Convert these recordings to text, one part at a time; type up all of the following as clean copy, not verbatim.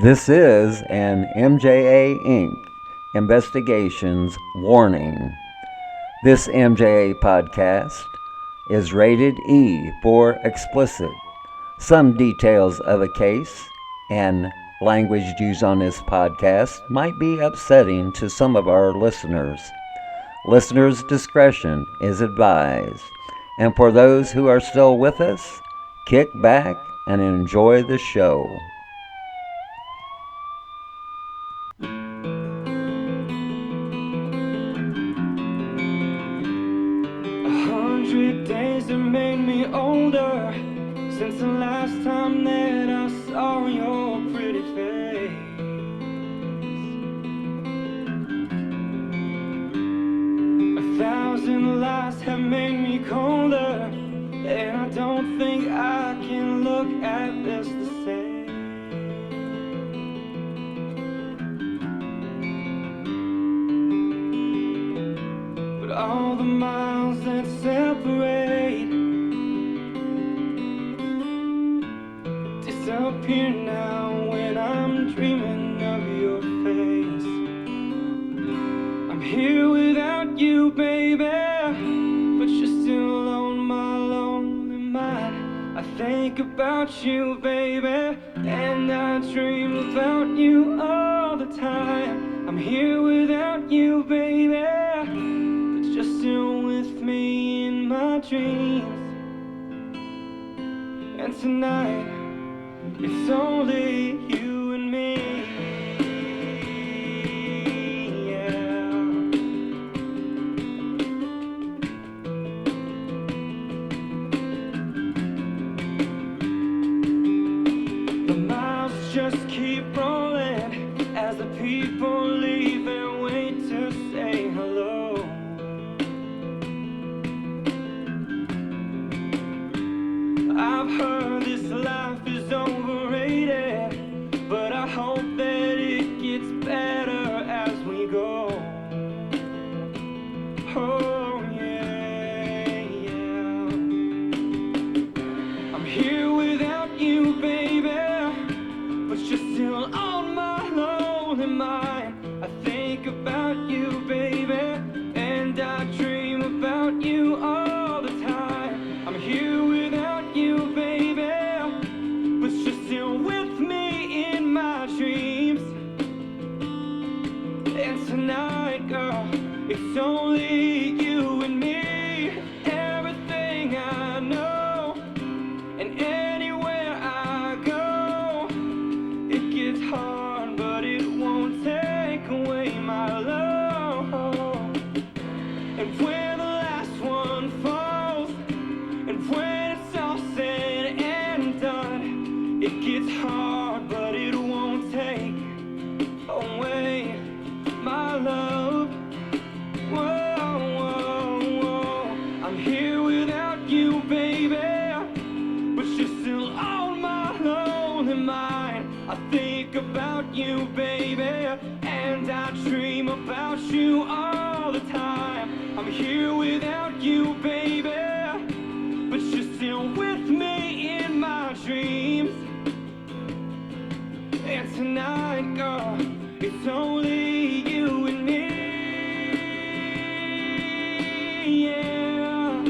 This is an MJA Inc. Investigations warning. This MJA podcast is rated E for explicit. Some details of a case and language used on this podcast might be upsetting to some of our listeners. Listeners' discretion is advised. And for those who are still with us, kick back and enjoy the show. 100 days have made me older since the last time that I saw your pretty face. 1,000 lies have made me colder, and I don't think I can look at this the same. But all the miles that separate disappear now when I'm dreaming of your face. I'm here without you, baby, but you're still on my lonely mind. I think about you, baby, and I dream about you all the time. I'm here without you, baby, but you're still with me in my dreams. And tonight, it's only you and me. The miles just keep rolling as the people leave and wait to say hello. I've heard this life is overrated, but I hope that it gets better as we go. Oh yeah, yeah. I'm here without you, baby, but you're still on my lonely mind. I think about you, baby, and I dream about you all the time. I'm here without you, baby, but you're still with me in my dreams. And tonight, girl, it's only you and me. Everything I know, and anywhere I go, it gets hard, but it won't take away my love. And when the last one falls, and when it's all said and done, it gets hard, but it won't take away my love. Whoa, whoa, whoa. I'm here without you, baby, but you're still on my lonely mind. I think about you, baby, and I dream about you all the time. I'm here without you, baby, but you're still with me in my dreams. And tonight, girl, it's only you and me. Yeah.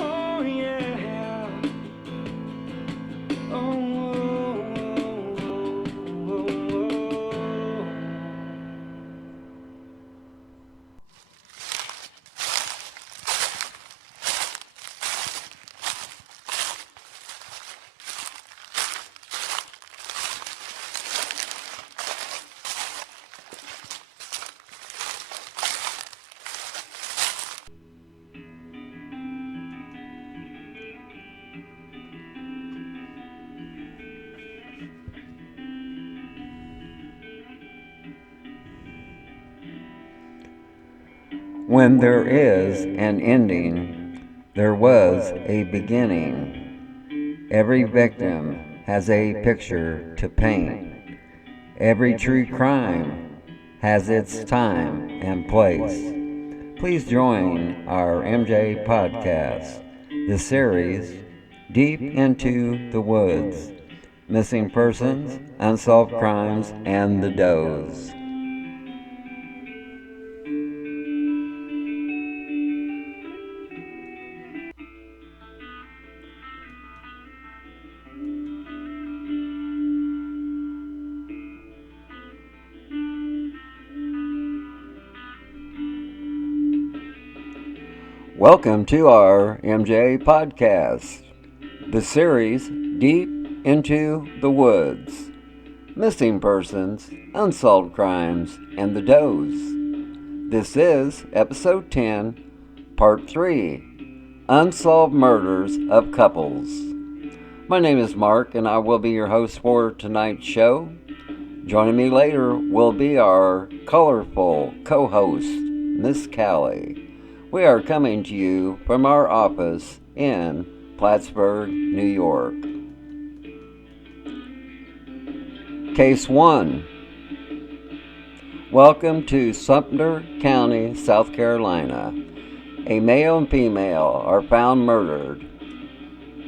Oh yeah. Oh, oh, oh, oh. When there is an ending, there was a beginning. Every victim has a picture to paint. Every true crime has its time and place. Please join our MJ podcast, the series Deep into the Woods. Missing Persons, Unsolved Crimes, and the Does. Welcome to our MJ podcast, the series Deep into the Woods, Missing Persons, Unsolved Crimes, and the Does. This is Episode 10, Part 3, Unsolved Murders of Couples. My name is Mark, and I will be your host for tonight's show. Joining me later will be our colorful co-host, Miss Cali. We are coming to you from our office in Plattsburgh, New York. Case 1. Welcome to Sumter County, South Carolina. A male and female are found murdered.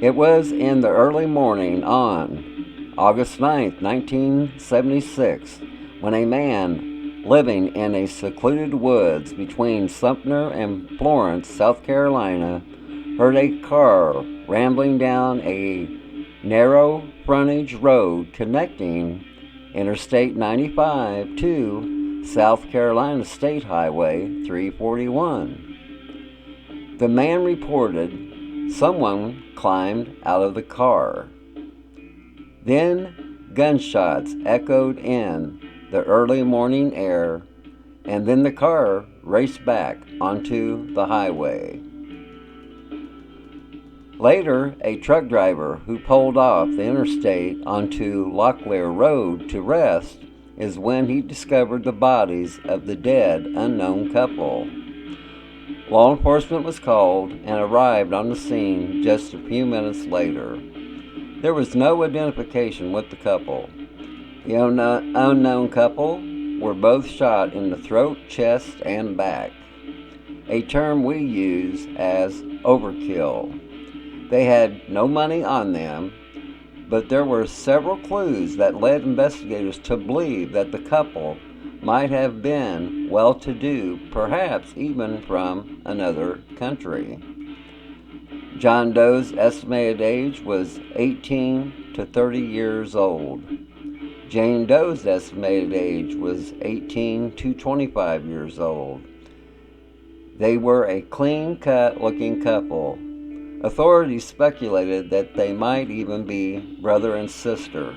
It was in the early morning on August 9th, 1976, when a man living in a secluded woods between Sumter and Florence, South Carolina, heard a car rambling down a narrow frontage road connecting Interstate 95 to South Carolina State Highway 341. The man reported someone climbed out of the car. Then gunshots echoed in the early morning air, and then the car raced back onto the highway. Later, a truck driver who pulled off the interstate onto Locklear Road to rest is when he discovered the bodies of the dead unknown couple. Law enforcement was called and arrived on the scene just a few minutes later. There was no identification with the couple. The unknown couple were both shot in the throat, chest, and back, a term we use as overkill. They had no money on them, but there were several clues that led investigators to believe that the couple might have been well-to-do, perhaps even from another country. John Doe's estimated age was 18 to 30 years old. Jane Doe's estimated age was 18 to 25 years old. They were a clean-cut looking couple. Authorities speculated that they might even be brother and sister.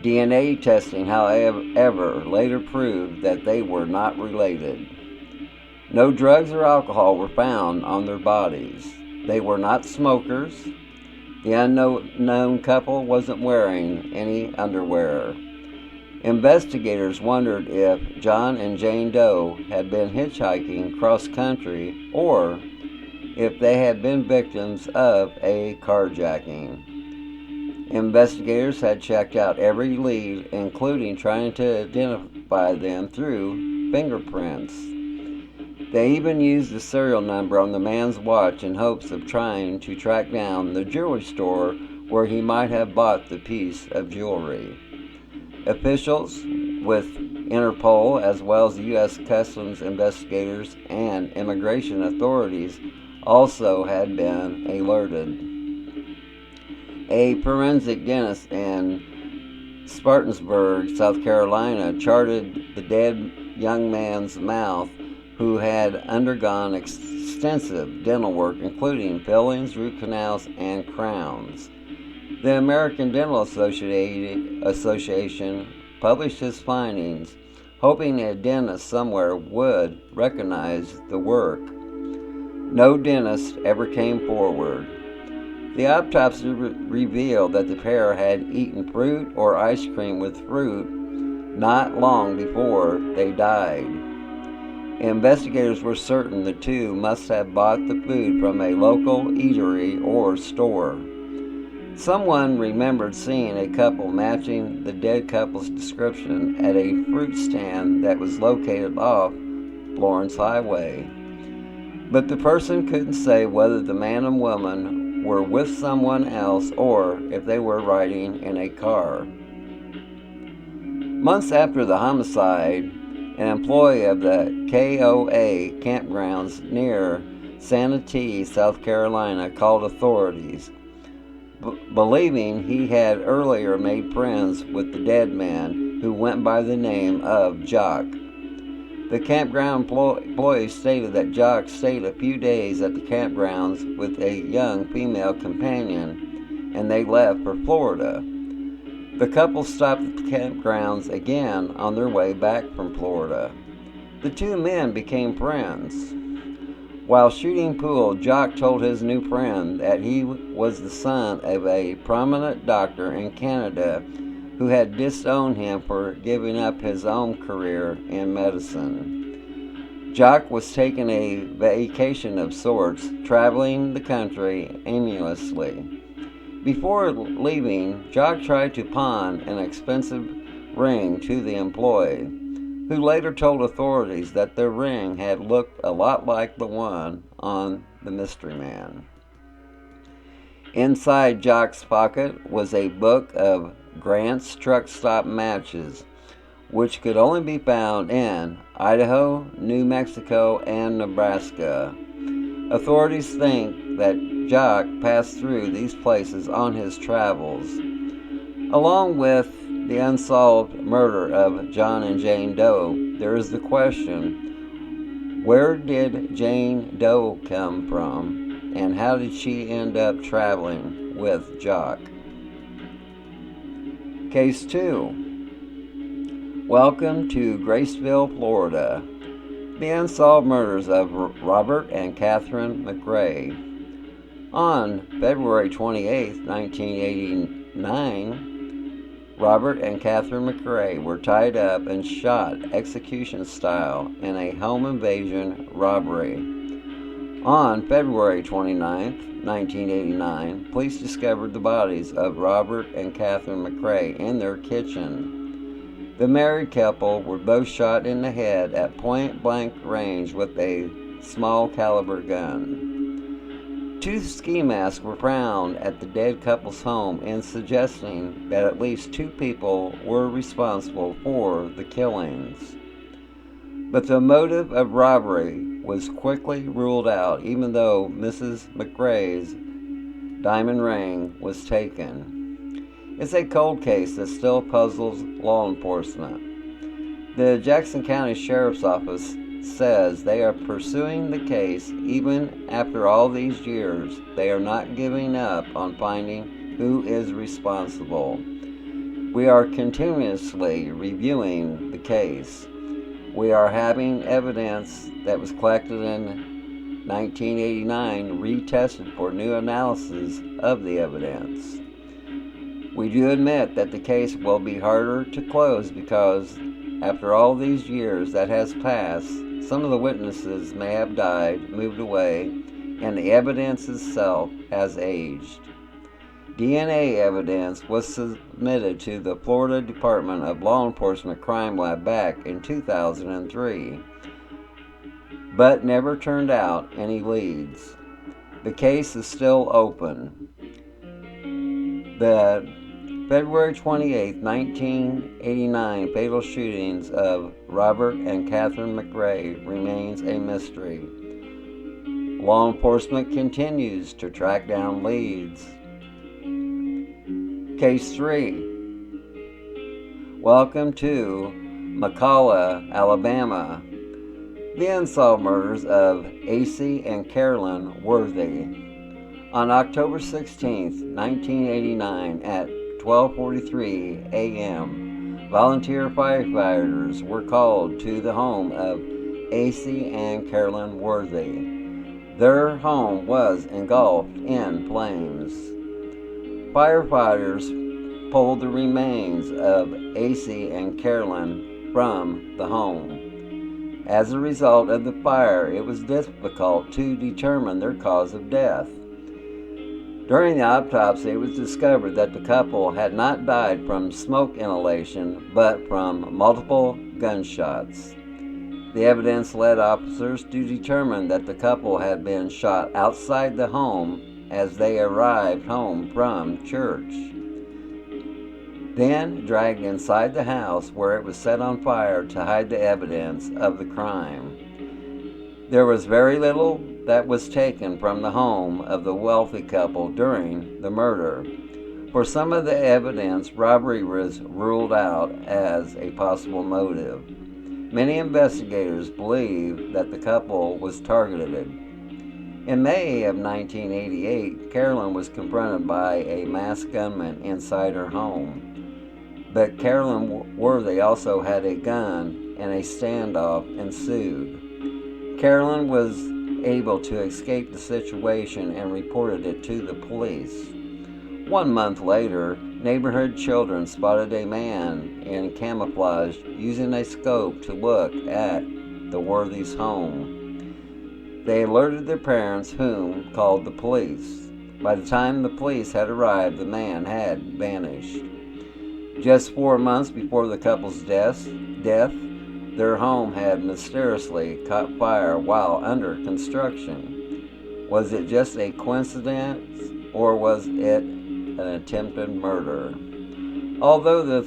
DNA testing, however, later proved that they were not related. No drugs or alcohol were found on their bodies. They were not smokers. The unknown couple wasn't wearing any underwear. Investigators wondered if John and Jane Doe had been hitchhiking cross-country or if they had been victims of a carjacking. Investigators had checked out every lead, including trying to identify them through fingerprints. They even used the serial number on the man's watch in hopes of trying to track down the jewelry store where he might have bought the piece of jewelry. Officials with Interpol, as well as the U.S. Customs investigators and immigration authorities, also had been alerted. A forensic dentist in Spartansburg, South Carolina, charted the dead young man's mouth, who had undergone extensive dental work, including fillings, root canals, and crowns. The American Dental Association published his findings, hoping a dentist somewhere would recognize the work. No dentist ever came forward. The autopsy revealed that the pair had eaten fruit or ice cream with fruit not long before they died. Investigators were certain the two must have bought the food from a local eatery or store. Someone remembered seeing a couple matching the dead couple's description at a fruit stand that was located off Florence Highway. But the person couldn't say whether the man and woman were with someone else or if they were riding in a car. Months after the homicide, an employee of the KOA campgrounds near Santee, South Carolina, called authorities, believing he had earlier made friends with the dead man who went by the name of Jock. The campground employee stated that Jock stayed a few days at the campgrounds with a young female companion, and they left for Florida. The couple stopped at the campgrounds again on their way back from Florida. The two men became friends. While shooting pool, Jock told his new friend that he was the son of a prominent doctor in Canada who had disowned him for giving up his own career in medicine. Jock was taking a vacation of sorts, traveling the country aimlessly. Before leaving, Jock tried to pawn an expensive ring to the employee, who later told authorities that the ring had looked a lot like the one on the mystery man. Inside Jock's pocket was a book of Grant's truck stop matches, which could only be found in Idaho, New Mexico, and Nebraska. Authorities think that Jock passed through these places on his travels. Along with the unsolved murder of John and Jane Doe, there is the question, where did Jane Doe come from, and how did she end up traveling with Jock? Case 2. Welcome to Graceville, Florida. The unsolved murders of Robert and Catherine McRae. On February 28, 1989, Robert and Catherine McRae were tied up and shot execution style in a home invasion robbery. On February 29, 1989, police discovered the bodies of Robert and Catherine McRae in their kitchen. The married couple were both shot in the head at point-blank range with a small caliber gun. 2 ski masks were found at the dead couple's home, suggesting that at least 2 people were responsible for the killings. But the motive of robbery was quickly ruled out, even though Mrs. McRae's diamond ring was taken. It's a cold case that still puzzles law enforcement. The Jackson County Sheriff's Office says they are pursuing the case even after all these years. They are not giving up on finding who is responsible. We are continuously reviewing the case. We are having evidence that was collected in 1989 retested for new analysis of the evidence. We do admit that the case will be harder to close because after all these years that has passed, some of the witnesses may have died, moved away, and the evidence itself has aged. DNA evidence was submitted to the Florida Department of Law Enforcement Crime Lab back in 2003, but never turned out any leads. The case is still open. The February 28, 1989 fatal shootings of Robert and Catherine McRae remains a mystery. Law enforcement continues to track down leads. Case 3. Welcome to McCalla, Alabama. The unsolved murders of AC and Carolyn Worthy. On October 16, 1989 at 12:43 a.m., volunteer firefighters were called to the home of AC and Carolyn Worthy. Their home was engulfed in flames. Firefighters pulled the remains of AC and Carolyn from the home. As a result of the fire, it was difficult to determine their cause of death. During the autopsy, it was discovered that the couple had not died from smoke inhalation, but from multiple gunshots. The evidence led officers to determine that the couple had been shot outside the home as they arrived home from church. Then dragged inside the house where it was set on fire to hide the evidence of the crime. There was very little that was taken from the home of the wealthy couple during the murder. For some of the evidence, robbery was ruled out as a possible motive. Many investigators believe that the couple was targeted. In May of 1988, Carolyn was confronted by a masked gunman inside her home. But Carolyn Worthy also had a gun, and a standoff ensued. Carolyn was able to escape the situation and reported it to the police. 1 month later, neighborhood children spotted a man in camouflage using a scope to look at the Worthy's home. They alerted their parents, whom called the police. By the time the police had arrived, the man had vanished. Just 4 months before the couple's death, their home had mysteriously caught fire while under construction. Was it just a coincidence, or was it an attempted murder? Although the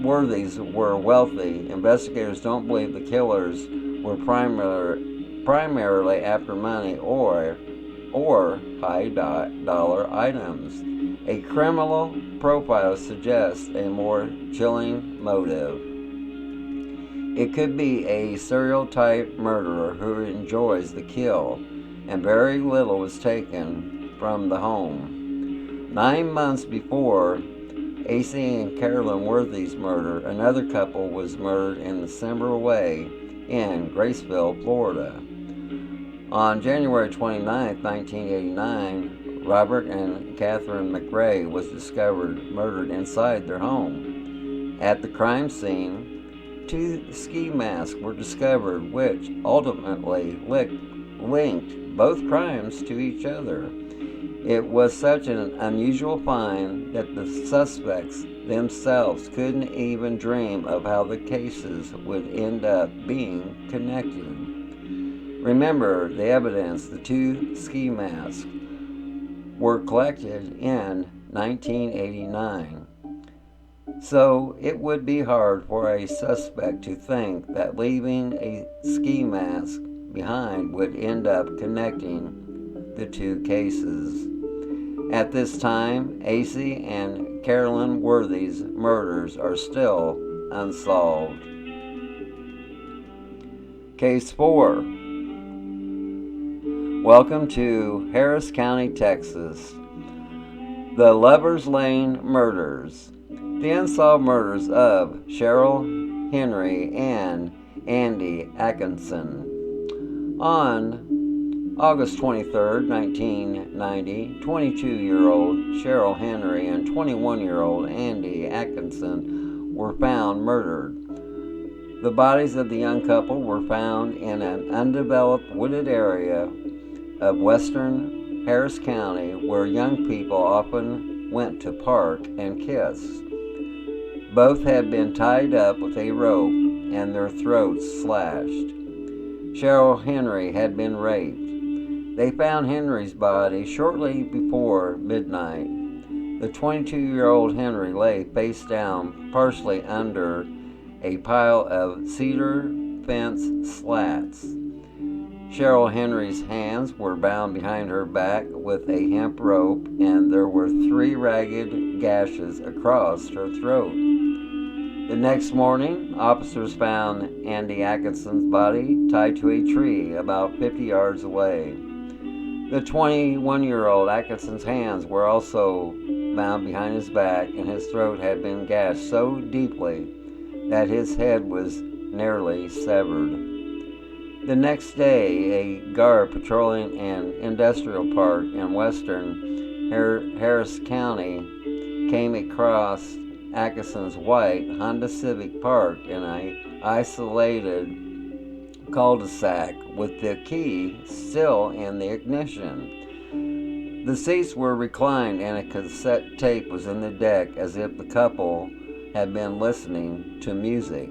Worthys were wealthy, investigators don't believe the killers were primarily after money or high-dollar items. A criminal profile suggests a more chilling motive. It could be a serial-type murderer who enjoys the kill, and very little was taken from the home. 9 months before AC and Carolyn Worthy's murder, another couple was murdered in a similar way in Graceville, Florida. On January 29, 1989, Robert and Catherine McRae was discovered murdered inside their home. At the crime scene, 2 ski masks were discovered, which ultimately linked both crimes to each other. It was such an unusual find that the suspects themselves couldn't even dream of how the cases would end up being connected. Remember, the evidence, the 2 ski masks, were collected in 1989. So it would be hard for a suspect to think that leaving a ski mask behind would end up connecting the 2 cases. At this time, AC and Carolyn Worthy's murders are still unsolved. Case 4. Welcome to Harris County, Texas. The Lovers Lane Murders. The unsolved murders of Cheryl Henry and Andy Atkinson. On August 23, 1990, 22-year-old Cheryl Henry and 21-year-old Andy Atkinson were found murdered. The bodies of the young couple were found in an undeveloped wooded area of western Harris County, where young people often went to park and kiss. Both had been tied up with a rope and their throats slashed. Cheryl Henry had been raped. They found Henry's body shortly before midnight. The 22-year-old Henry lay face down, partially under a pile of cedar fence slats. Cheryl Henry's hands were bound behind her back with a hemp rope, and there were 3 ragged gashes across her throat. The next morning, officers found Andy Atkinson's body tied to a tree about 50 yards away. The 21-year-old Atkinson's hands were also bound behind his back, and his throat had been gashed so deeply that his head was nearly severed. The next day, a guard patrolling an industrial park in western Harris County came across Atkinson's white Honda Civic parked in an isolated cul-de-sac with the key still in the ignition. The seats were reclined and a cassette tape was in the deck, as if the couple had been listening to music.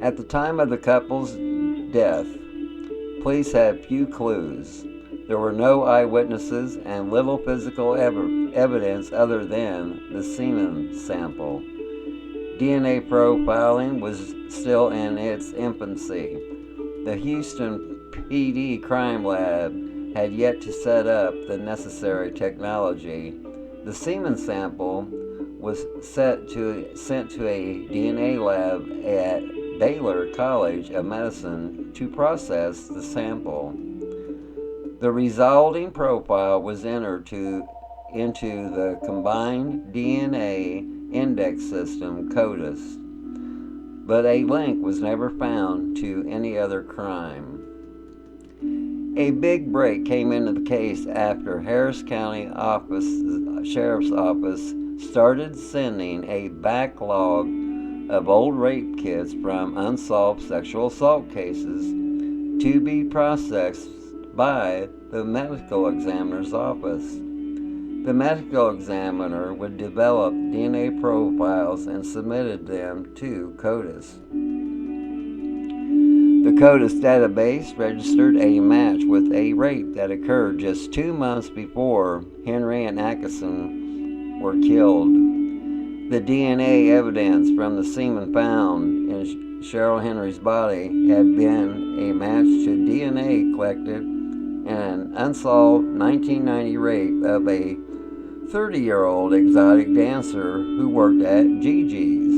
At the time of the couple's death, police had few clues. There were no eyewitnesses and little physical evidence other than the semen sample. DNA profiling was still in its infancy. The Houston PD crime lab had yet to set up the necessary technology. The semen sample was sent to a DNA lab at Baylor College of Medicine to process the sample. The resulting profile was entered into the combined DNA index system CODIS, but a link was never found to any other crime. A big break came into the case after Harris County Sheriff's Office started sending a backlog of old rape kits from unsolved sexual assault cases to be processed by the medical examiner's office. The medical examiner would develop DNA profiles and submitted them to CODIS. The CODIS database registered a match with a rape that occurred just 2 months before Henry and Atkinson were killed. The DNA evidence from the semen found in Cheryl Henry's body had been a match to DNA collected in an unsolved 1990 rape of a 30-year-old exotic dancer who worked at Gigi's,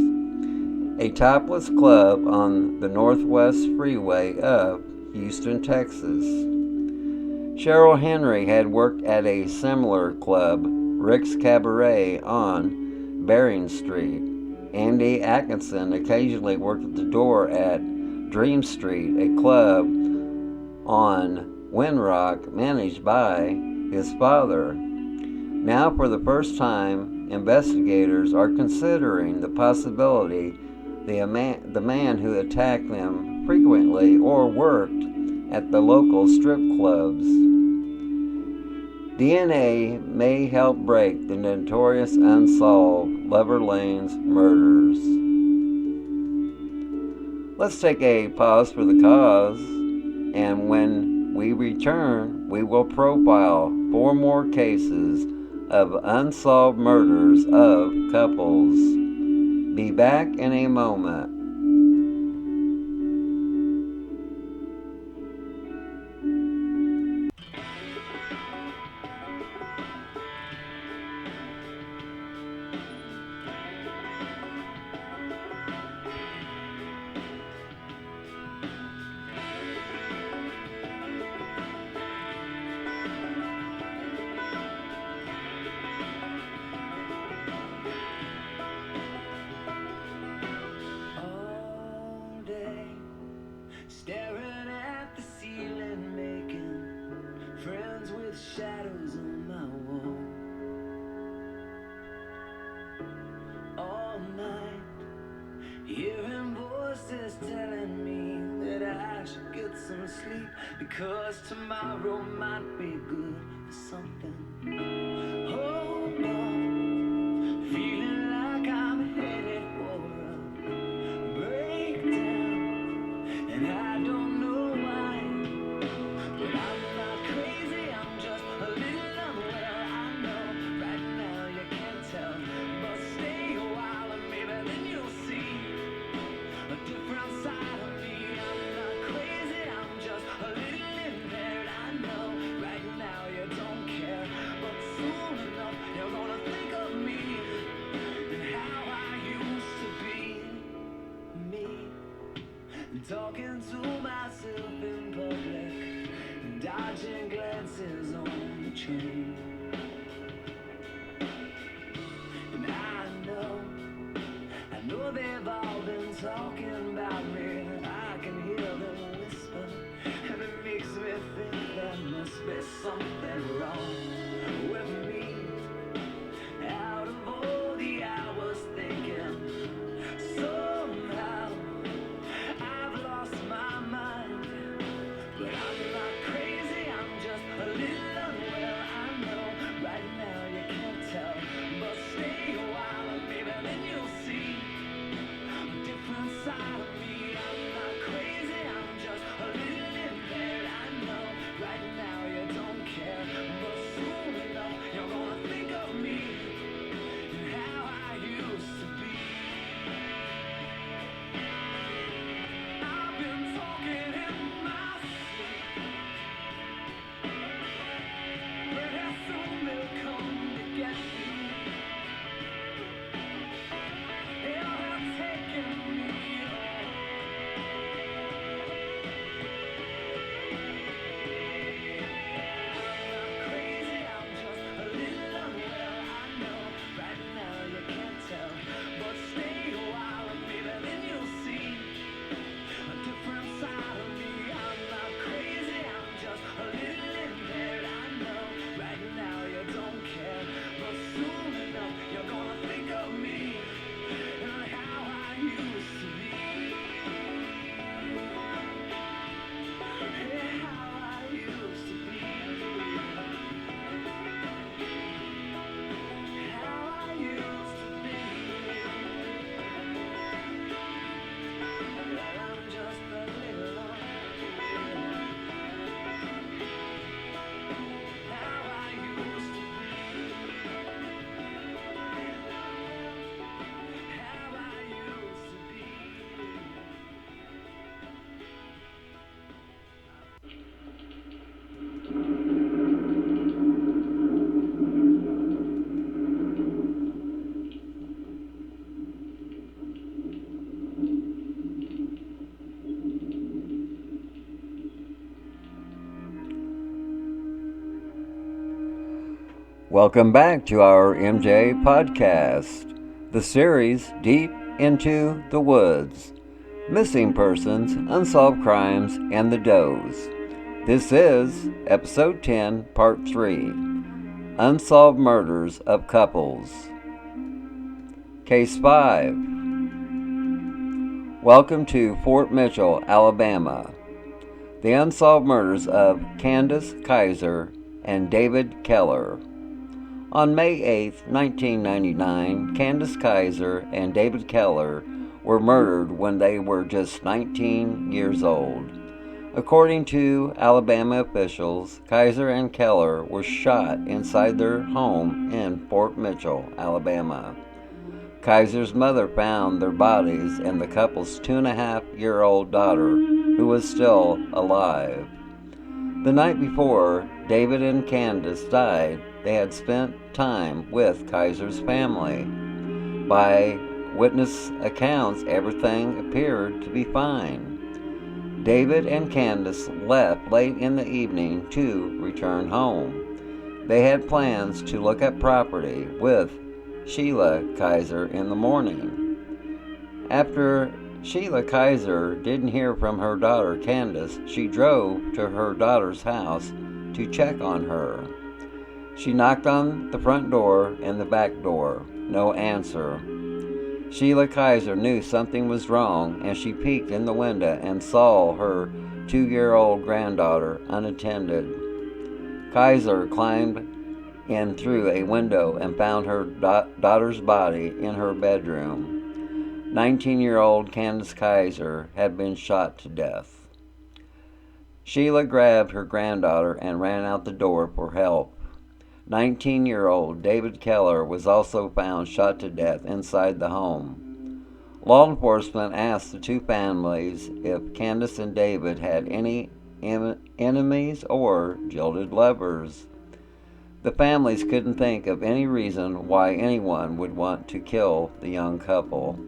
a topless club on the Northwest Freeway of Houston, Texas. Cheryl Henry had worked at a similar club, Rick's Cabaret, on Bering Street. Andy Atkinson occasionally worked at the door at Dream Street, a club on Windrock managed by his father. Now, for the first time, investigators are considering the possibility the man who attacked them frequently or worked at the local strip clubs. DNA may help break the notorious unsolved Lover Lanes murders. Let's take a pause for the cause, and when we return, we will profile 4 more cases of unsolved murders of couples. Be back in a moment. Staring at the ceiling, making friends with shadows on my wall. All night, hearing voices telling me that I should get some sleep, because tomorrow might be good for something. Hold on, feeling like I'm headed for a breakdown. And I don't know why, but I'm not crazy, I'm just a little unwell. I know right now you can't tell, but stay a while and maybe then you'll see a different side of me. I'm not crazy, I'm just a little impaired. I know right now you don't care, but soon enough you're gonna think of me and how I used to be me. Talking to myself in public and dodging glances on the train. And I know they've all been talking about me. I can hear them whisper, and it makes me think there must be something wrong with me. Out of all the hours thinking, somehow I've lost my mind, but I'm not crazy, I'm just a little unwell. I know Welcome back to our MJ podcast, the series Deep into the Woods, Missing Persons, Unsolved Crimes, and the Does. This is Episode 10, Part 3, Unsolved Murders of Couples. Case 5. Welcome to Fort Mitchell, Alabama. The unsolved murders of Candace Kaiser and David Keller. On May 8, 1999, Candace Kaiser and David Keller were murdered when they were just 19 years old. According to Alabama officials, Kaiser and Keller were shot inside their home in Fort Mitchell, Alabama. Kaiser's mother found their bodies and the couple's 2.5-year-old daughter, who was still alive. The night before David and Candace died, they had spent time with Kaiser's family. By witness accounts, everything appeared to be fine. David and Candace left late in the evening to return home. They had plans to look at property with Sheila Kaiser in the morning. After Sheila Kaiser didn't hear from her daughter Candace, she drove to her daughter's house to check on her. She knocked on the front door and the back door. No answer. Sheila Kaiser knew something was wrong, and she peeked in the window and saw her 2-year-old granddaughter unattended. Kaiser climbed in through a window and found her daughter's body in her bedroom. 19-year-old Candace Kaiser had been shot to death. Sheila grabbed her granddaughter and ran out the door for help. 19-year-old David Keller was also found shot to death inside the home. Law enforcement asked the two families if Candace and David had any enemies or jilted lovers. The families couldn't think of any reason why anyone would want to kill the young couple.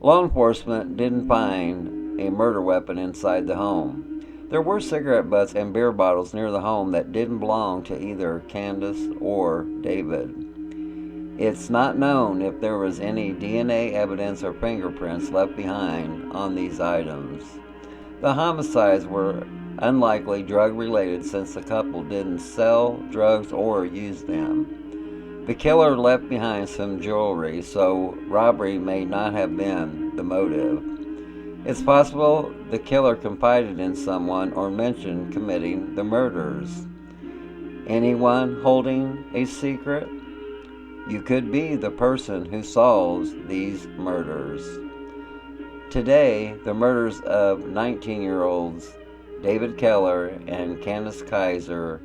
Law enforcement didn't find a murder weapon inside the home. There were cigarette butts and beer bottles near the home that didn't belong to either Candace or David. It's not known if there was any DNA evidence or fingerprints left behind on these items. The homicides were unlikely drug-related since the couple didn't sell drugs or use them. The killer left behind some jewelry, so robbery may not have been the motive. It's possible the killer confided in someone or mentioned committing the murders. Anyone holding a secret? You could be the person who solves these murders. Today, the murders of 19-year-olds David Keller and Candace Kaiser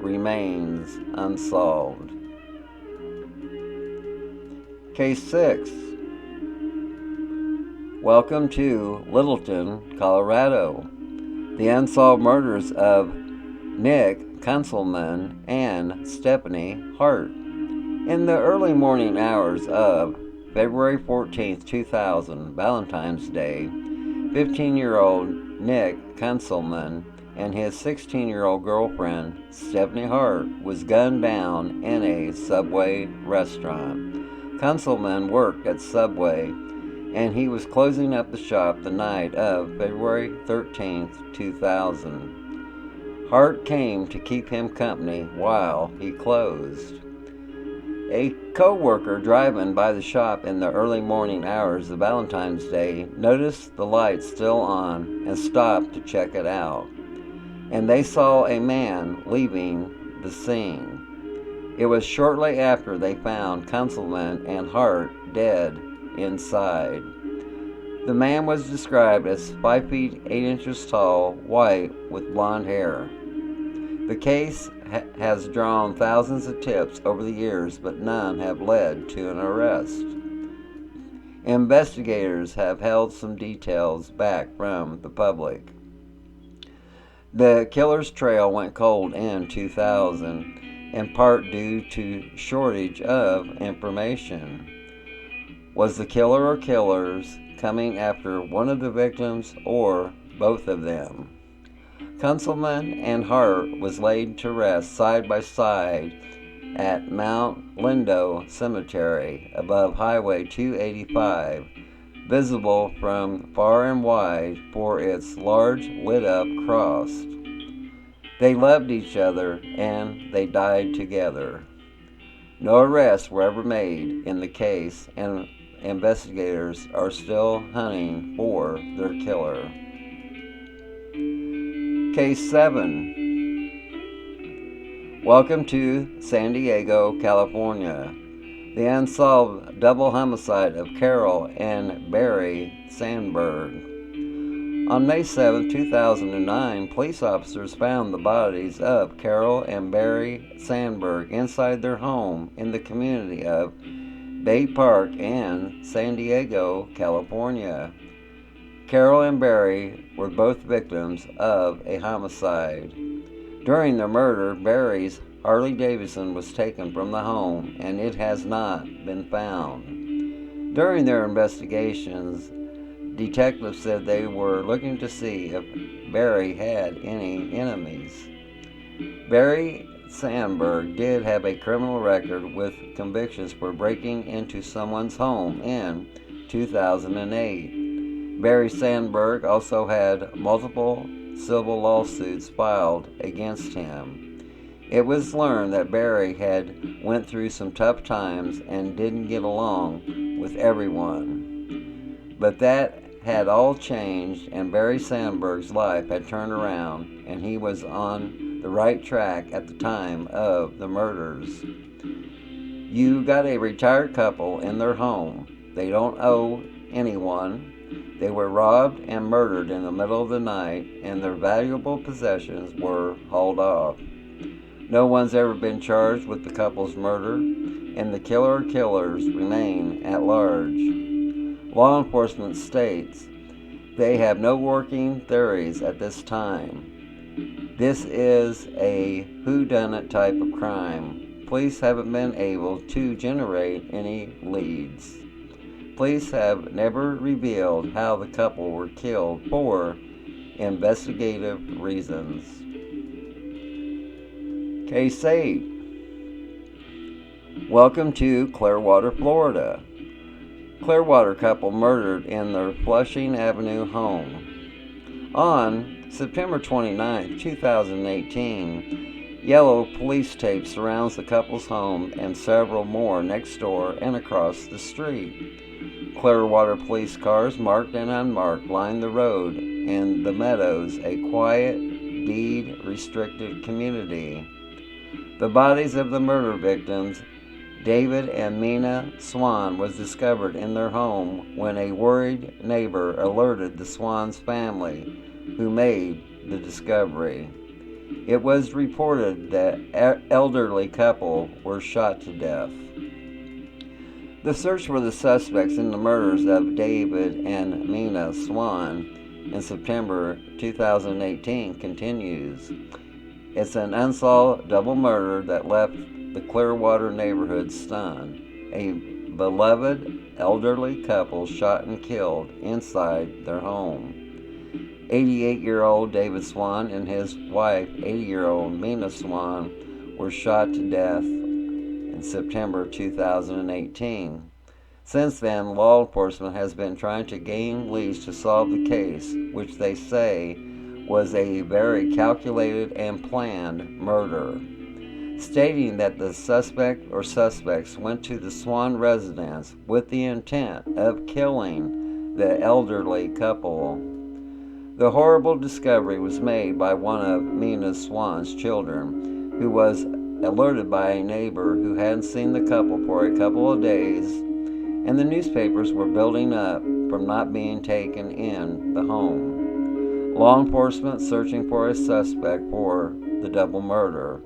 remains unsolved. Case 6. Welcome to Littleton, Colorado. The unsolved murders of Nick Kunzelman and Stephanie Hart. In the early morning hours of February 14, 2000, Valentine's Day, 15-year-old Nick Kunzelman and his 16-year-old girlfriend, Stephanie Hart, was gunned down in a Subway restaurant. Kunzelman worked at Subway, and he was closing up the shop the night of February 13, 2000. Hart came to keep him company while he closed. A co-worker driving by the shop in the early morning hours of Valentine's Day noticed the lights still on and stopped to check it out. And they saw a man leaving the scene. It was shortly after they found Kunzelman and Hart dead inside. The man was described as 5 feet 8 inches tall, white, with blonde hair. The case has drawn thousands of tips over the years, but none have led to an arrest. Investigators have held some details back from the public. The killer's trail went cold in 2000, in part due to shortage of information. Was the killer or killers coming after one of the victims or both of them? Kunzelman and Hart was laid to rest side by side at Mount Lindo Cemetery above Highway 285, visible from far and wide for its large lit-up cross. They loved each other and they died together. No arrests were ever made in the case, and investigators are still hunting for their killer. Case 7. Welcome to San Diego, California. The unsolved double homicide of Carol and Barry Sandberg. On May 7, 2009, police officers found the bodies of Carol and Barry Sandberg inside their home in the community of Bay Park in San Diego, California. Carol and Barry were both victims of a homicide. During their murder, Barry's Harley Davidson was taken from the home and it has not been found. During their investigations, detectives said they were looking to see if Barry had any enemies. Barry Sandberg did have a criminal record with convictions for breaking into someone's home in 2008. Barry Sandberg also had multiple civil lawsuits filed against him. It was learned that Barry had went through some tough times and didn't get along with everyone. But that had all changed, and Barry Sandberg's life had turned around and he was on the right track at the time of the murders. You got a retired couple in their home. They don't owe anyone. They were robbed and murdered in the middle of the night, and their valuable possessions were hauled off. No one's ever been charged with the couple's murder, and the killer or killers remain at large. Law enforcement states they have no working theories at this time. This is a whodunit type of crime. Police haven't been able to generate any leads. Police have never revealed how the couple were killed for investigative reasons. Case 8. Welcome to Clearwater, Florida. Clearwater couple murdered in their Flushing Avenue home. On September 29, 2018, yellow police tape surrounds the couple's home and several more next door and across the street. Clearwater police cars, marked and unmarked, line the road in the Meadows, a quiet, deed-restricted community. The bodies of the murder victims, David and Mja Swan, was discovered in their home when a worried neighbor alerted the Swan's family, who made the discovery. It was reported that an elderly couple were shot to death. The search for the suspects in the murders of David and Mja Swan in September 2018 continues. It's an unsolved double murder that left the Clearwater neighborhood stunned. A beloved elderly couple shot and killed inside their home. 88-year-old David Swan and his wife, 80-year-old Mja Swan, were shot to death in September 2018. Since then, law enforcement has been trying to gain leads to solve the case, which they say was a very calculated and planned murder, stating that the suspect or suspects went to the Swan residence with the intent of killing the elderly couple. The horrible discovery was made by one of Mja Swan's children, who was alerted by a neighbor who hadn't seen the couple for a couple of days, and the newspapers were building up from not being taken in the home. Law enforcement searching for a suspect for the double murder.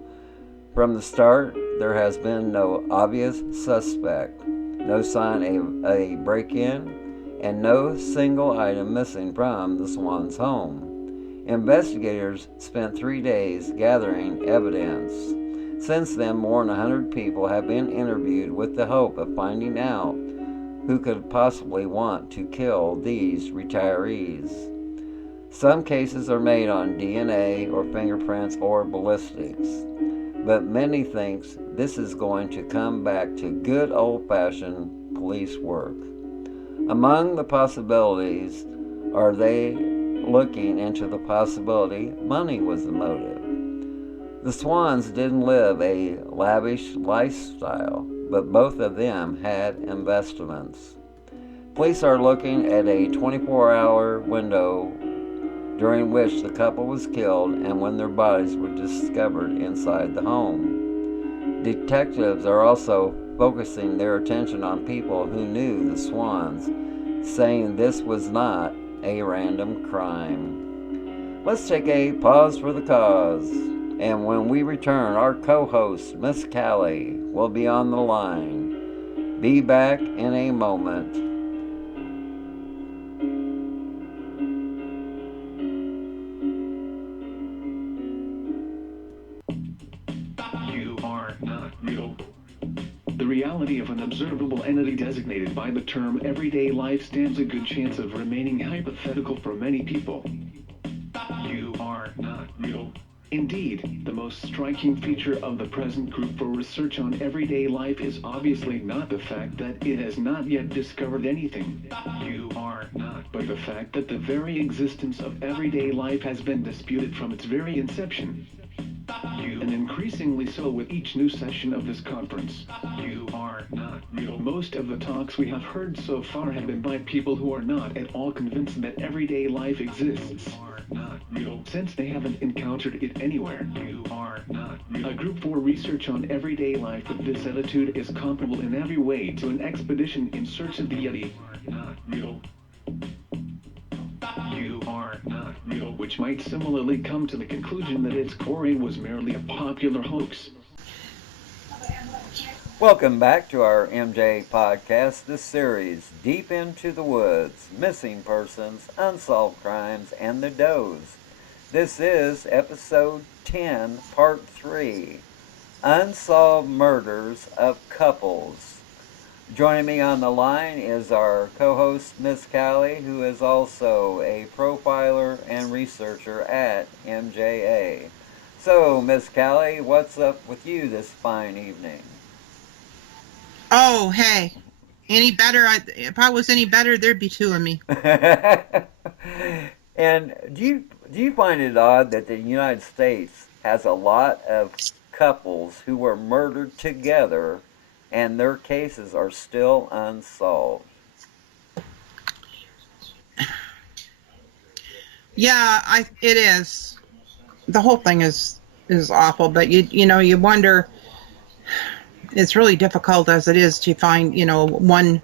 From the start, there has been no obvious suspect, no sign of a break-in, and no single item missing from the Swans' home. Investigators spent 3 days gathering evidence. Since then, more than 100 people have been interviewed with the hope of finding out who could possibly want to kill these retirees. Some cases are made on DNA or fingerprints or ballistics. but many thinks this is going to come back to good old-fashioned police work. Among the possibilities are they looking into the possibility money was the motive. The Swans didn't live a lavish lifestyle, but both of them had investments. Police are looking at a 24-hour window during which the couple was killed and when their bodies were discovered inside the home. Detectives are also focusing their attention on people who knew the Swans, saying this was not a random crime. Let's take a pause for the cause, and when we return, our co-host, Miss Cali, will be on the line. Be back in a moment. You are not real. The reality of an observable entity designated by the term everyday life stands a good chance of remaining hypothetical for many people. You are not real. Indeed, the most striking feature of the present group for research on everyday life is obviously not the fact that it has not yet discovered anything. You are not, but the fact that the very existence of everyday life has been disputed from its very inception. And increasingly so with each new session of this conference. You are not real. Most of the talks we have heard so far have been by people who are not at all convinced that everyday life exists. You are not real. Since they haven't encountered it anywhere. You are not real. A group for research on everyday life with this attitude is comparable in every way to an expedition in search of the Yeti. You are not real. You are not real, which might similarly come to the conclusion that its core was merely a popular hoax. Welcome back to our MJ podcast, this series, Deep into the Woods, Missing Persons, Unsolved Crimes, and the Does. This is episode 10, part 3, Unsolved Murders of Couples. Joining me on the line is our co-host, Miss Cali, who is also a profiler and researcher at MJA. So, Miss Cali, what's up with you this fine evening? Oh, hey. Any better? If I was any better, there'd be two of me. And do you find it odd that the United States has a lot of couples who were murdered together and their cases are still unsolved? Yeah, it is. The whole thing is awful, but you wonder. It's really difficult as it is to find the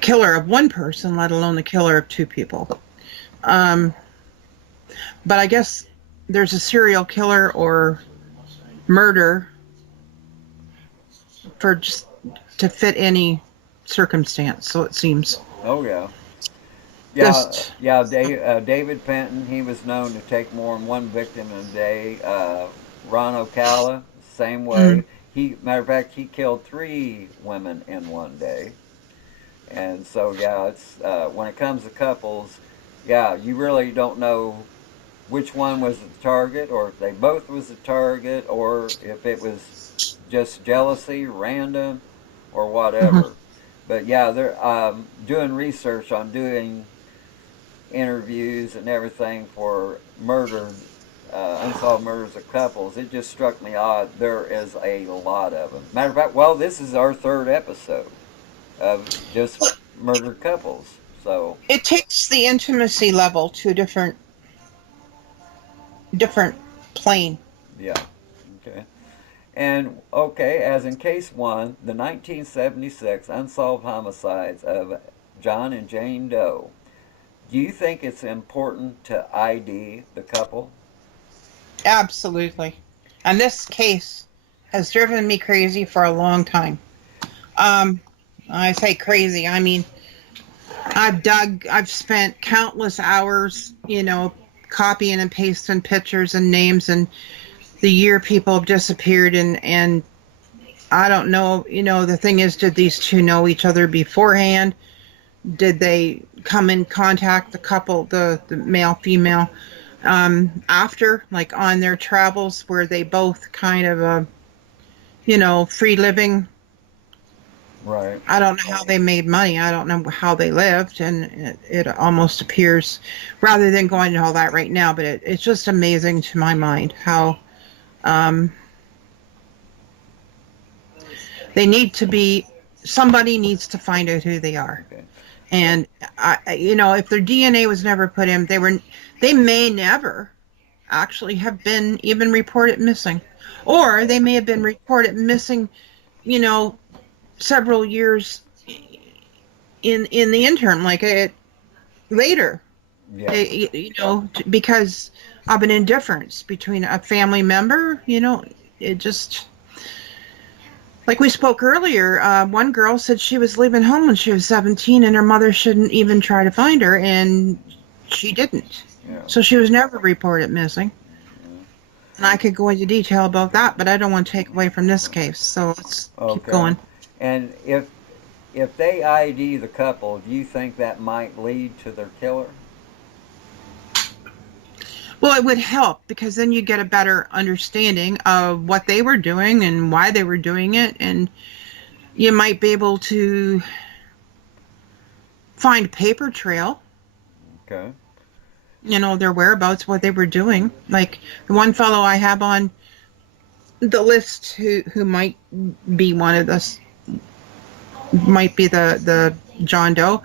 killer of one person, let alone the killer of two people. But I guess there's a serial killer or murder for just to fit any circumstance, so it seems. Oh yeah. Yeah, David Penton, he was known to take more than one victim in a day. Ron Ocala, same way. Matter of fact, he killed 3 women in one day. And so, yeah, it's when it comes to couples, yeah, you really don't know which one was the target, or if they both was the target, or if it was just jealousy, random, or whatever. But yeah, they're doing research on doing interviews and everything for unsolved murders of couples. It just struck me odd. There is a lot of them. Matter of fact, well, this is our 3rd episode of just murdered couples. So it takes the intimacy level to a different plane. Yeah. Okay. And okay, as in case 1, the 1976 unsolved homicides of John and Jane Doe. Do you think it's important to ID the couple? Absolutely. And this case has driven me crazy for a long time. I say crazy, I mean, I've spent countless hours, copying and pasting pictures and names and the year people have disappeared, and I don't know, the thing is, did these two know each other beforehand? Did they come in contact, the couple, the male, female? after, like on their travels where they both kind of, free living. Right. I don't know how they made money. I don't know how they lived, and it almost appears, rather than going into all that right now, but it's just amazing to my mind how um, they need to be. Somebody needs to find out who they are, Okay. and if their DNA was never put in, they may never actually have been even reported missing, or they may have been reported missing, you know, several years in the interim, like it later, Yeah. because of an indifference between a family member. It just, like we spoke earlier. One girl said she was leaving home when she was 17, and her mother shouldn't even try to find her, and she didn't. Yeah. So she was never reported missing. And I could go into detail about that, but I don't want to take away from this case. So let's keep Okay. going. And if they ID the couple, do you think that might lead to their killer? Well, it would help because then you get a better understanding of what they were doing and why they were doing it, and you might be able to find a paper trail, Okay. their whereabouts, what they were doing. Like the one fellow I have on the list who might be one of this, might be the John Doe.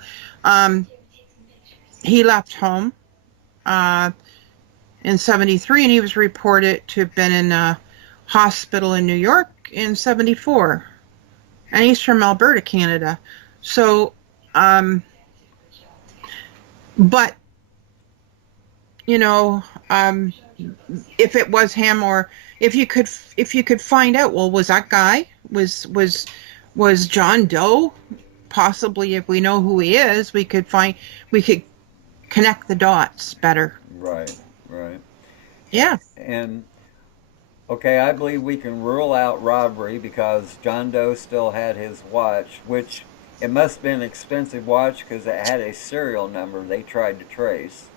He left home in 73, and he was reported to have been in a hospital in New York in 74. And he's from Alberta, Canada. So, but, if it was him, or if you could find out, well, was that guy, was John Doe, possibly, if we know who he is, we could connect the dots better. Right. Right. Yeah. And okay, I believe we can rule out robbery because John Doe still had his watch, which it must have been an expensive watch because it had a serial number they tried to trace.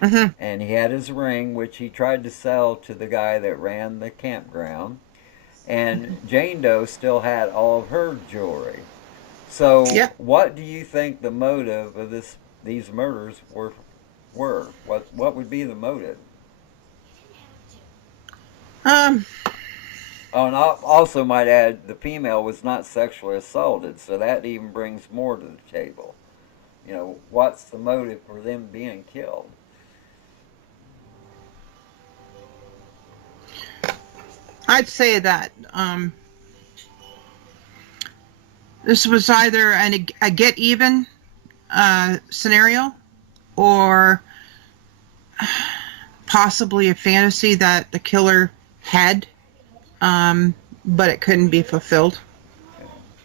Mm-hmm. And he had his ring, which he tried to sell to the guy that ran the campground. And Jane Doe still had all of her jewelry. So, Yeah. what do you think the motive of these murders were? What would be the motive? Um. Oh, and I also might add, the female was not sexually assaulted, so that even brings more to the table. What's the motive for them being killed? I'd say that this was either a get even scenario, or possibly a fantasy that the killer had, but it couldn't be fulfilled.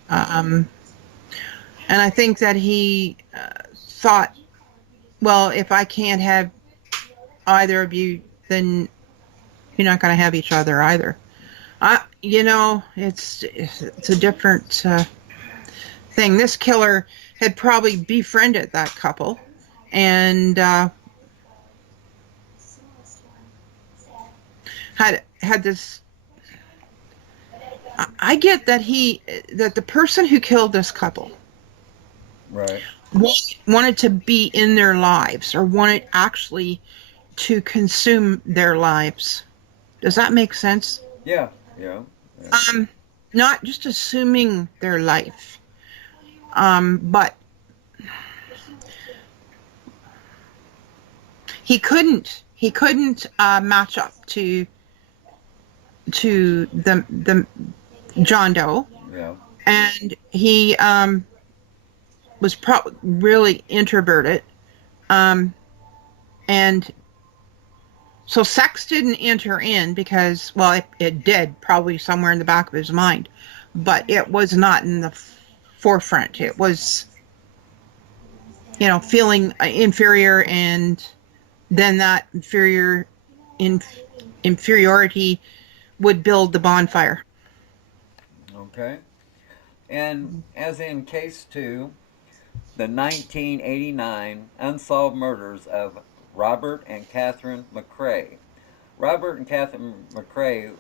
And I think that he thought, well, if I can't have either of you, then you're not going to have each other either. It's a different thing. This killer had probably befriended that couple, and had this. I get that the person who killed this couple Right. wanted to be in their lives, or wanted actually to consume their lives. Does that make sense? Yeah. Yeah. Yeah. Not just assuming their life, but he couldn't match up to the John Doe, Yeah. and he was probably really introverted, and so sex didn't enter in because, well, it did probably somewhere in the back of his mind, but it was not in the forefront. It was, feeling inferior, and then that inferiority would build the bonfire. Okay. And as in case two, the 1989 unsolved murders of Robert and Catherine McCrae. Robert and Catherine McCrae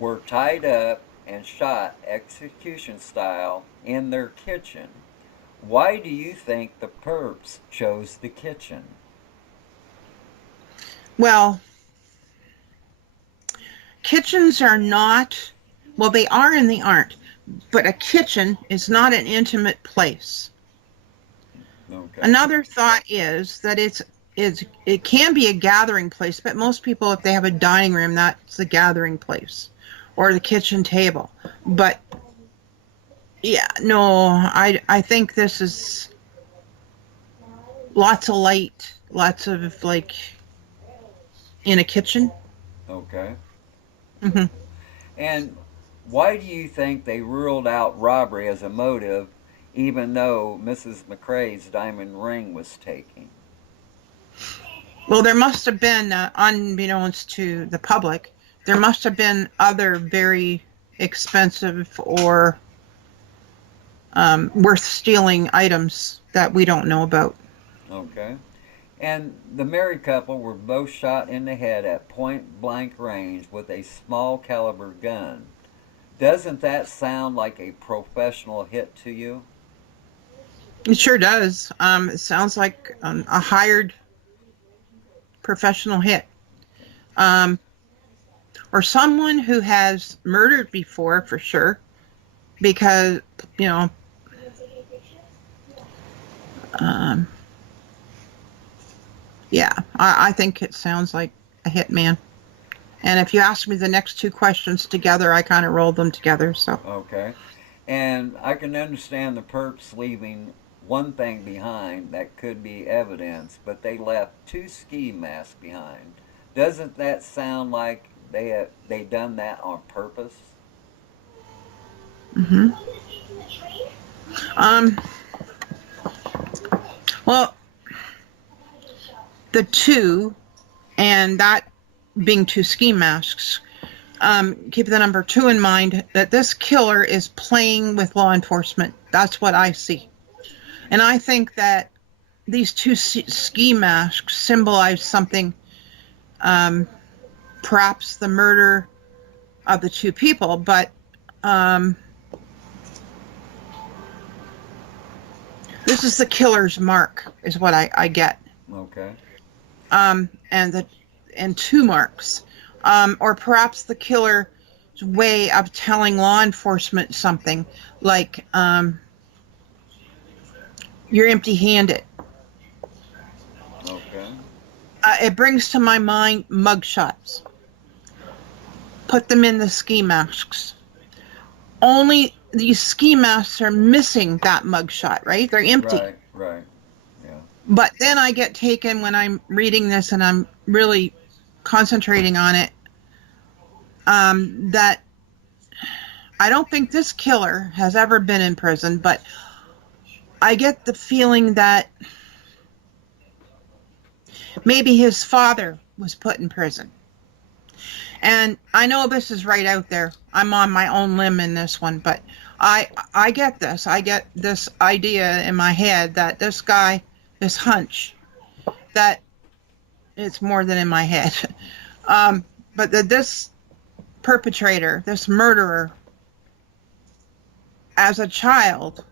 were tied up and shot execution style in their kitchen. Why do you think the perps chose the kitchen? Well, kitchens are not, well, they are and they aren't, but a kitchen is not an intimate place. Okay. Another thought is that it can be a gathering place, but most people, if they have a dining room, that's the gathering place, or the kitchen table. But yeah, no, I think this is lots of light, lots of like in a kitchen. Okay. Hmm. And why do you think they ruled out robbery as a motive, even though Mrs. McCrae's diamond ring was taken? Well, there must have been, unbeknownst to the public, there must have been other very expensive or worth stealing items that we don't know about. Okay. And the married couple were both shot in the head at point blank range with a small caliber gun. Doesn't that sound like a professional hit to you? It sure does. It sounds like a hired professional hit. Or someone who has murdered before, for sure, because, yeah, I think it sounds like a hitman. And if you ask me the next two questions together, I kind of rolled them together. So Okay. And I can understand the perps leaving one thing behind that could be evidence, but they left two ski masks behind. Doesn't that sound like they done that on purpose? hmm well, the two, and that being two ski masks, keep the number two in mind, that this killer is playing with law enforcement. That's what I see. And I think that these two ski masks symbolize something, perhaps the murder of the two people, but this is the killer's mark, is what I get. Okay. And two marks. Or perhaps the killer's way of telling law enforcement something, like, you're empty-handed. Okay. It brings to my mind mugshots. Put them in the ski masks. Only these ski masks are missing that mugshot, right? They're empty. Right. Yeah. But then I get taken when I'm reading this and I'm really concentrating on it, that I don't think this killer has ever been in prison, but I get the feeling that maybe his father was put in prison. And I know this is right out there. I'm on my own limb in this one, but I get this. I get this idea in my head that this guy, this hunch, that it's more than in my head, but that this perpetrator, this murderer, as a child,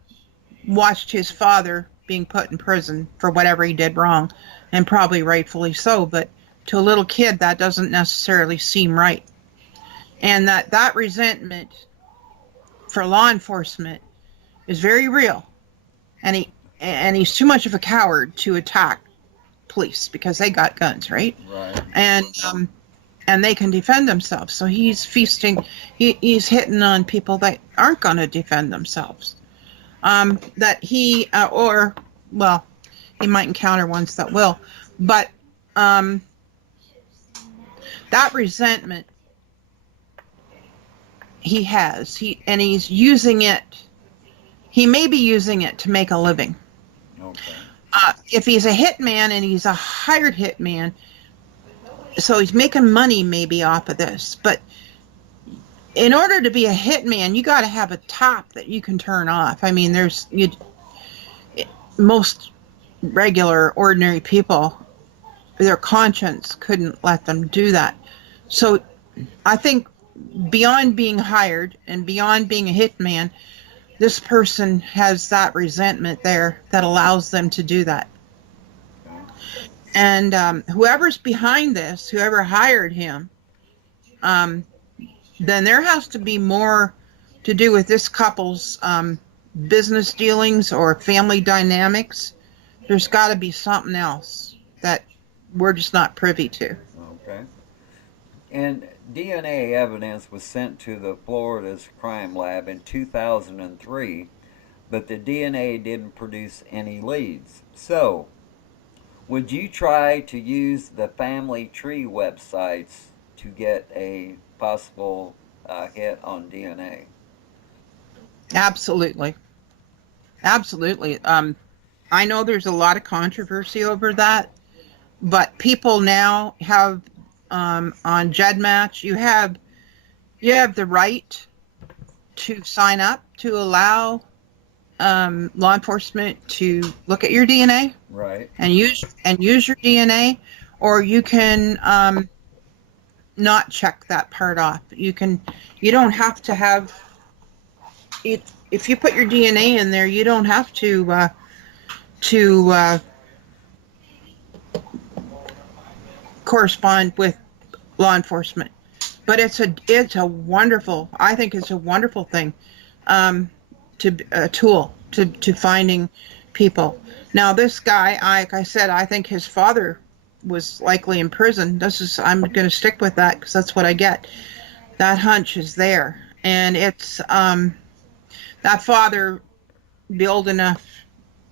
watched his father being put in prison for whatever he did wrong, and probably rightfully so, but to a little kid that doesn't necessarily seem right. And that resentment for law enforcement is very real, and he's too much of a coward to attack police because they got guns, right? Right. And they can defend themselves. So he's feasting, he's hitting on people that aren't going to defend themselves. That he, he might encounter ones that will, but that resentment he has, he's using it, he may be using it to make a living. Okay. If he's a hitman and he's a hired hitman, so he's making money maybe off of this, but in order to be a hitman, you got to have a top that you can turn off. I mean, most regular, ordinary people their conscience couldn't let them do that. So I think beyond being hired and beyond being a hitman, this person has that resentment there that allows them to do that. And whoever's behind this, whoever hired him, then there has to be more to do with this couple's business dealings or family dynamics. There's got to be something else that we're just not privy to. Okay. And DNA evidence was sent to the Florida's crime lab in 2003, but the DNA didn't produce any leads. So, would you try to use the family tree websites to get a possible hit on DNA? Absolutely. Absolutely. I know there's a lot of controversy over that, but people now have on GEDmatch, you have the right to sign up to allow law enforcement to look at your DNA, Right. and use your DNA, or you can not check that part off. You don't have to have it. If you put your DNA in there, you don't have to correspond with law enforcement. But it's a wonderful, I think it's a wonderful thing, to a tool to finding people. Now this guy, like I said, I think his father was likely in prison. I'm going to stick with that because that's what I get. That hunch is there, and it's that father be old enough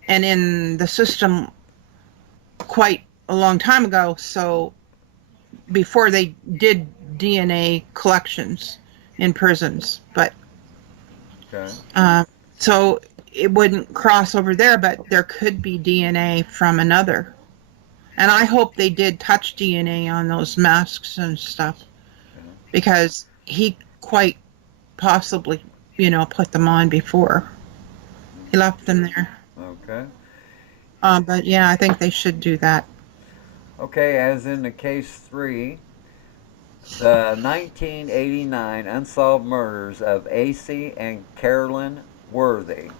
and in the system quite a long time ago, so before they did DNA collections in prisons, but Okay. so it wouldn't cross over there, but there could be DNA from another. And I hope they did touch DNA on those masks and stuff, because he quite possibly, put them on before he left them there. Okay. But yeah, I think they should do that. Okay, as in the case 3, the 1989 unsolved murders of AC and Carolyn Worthy.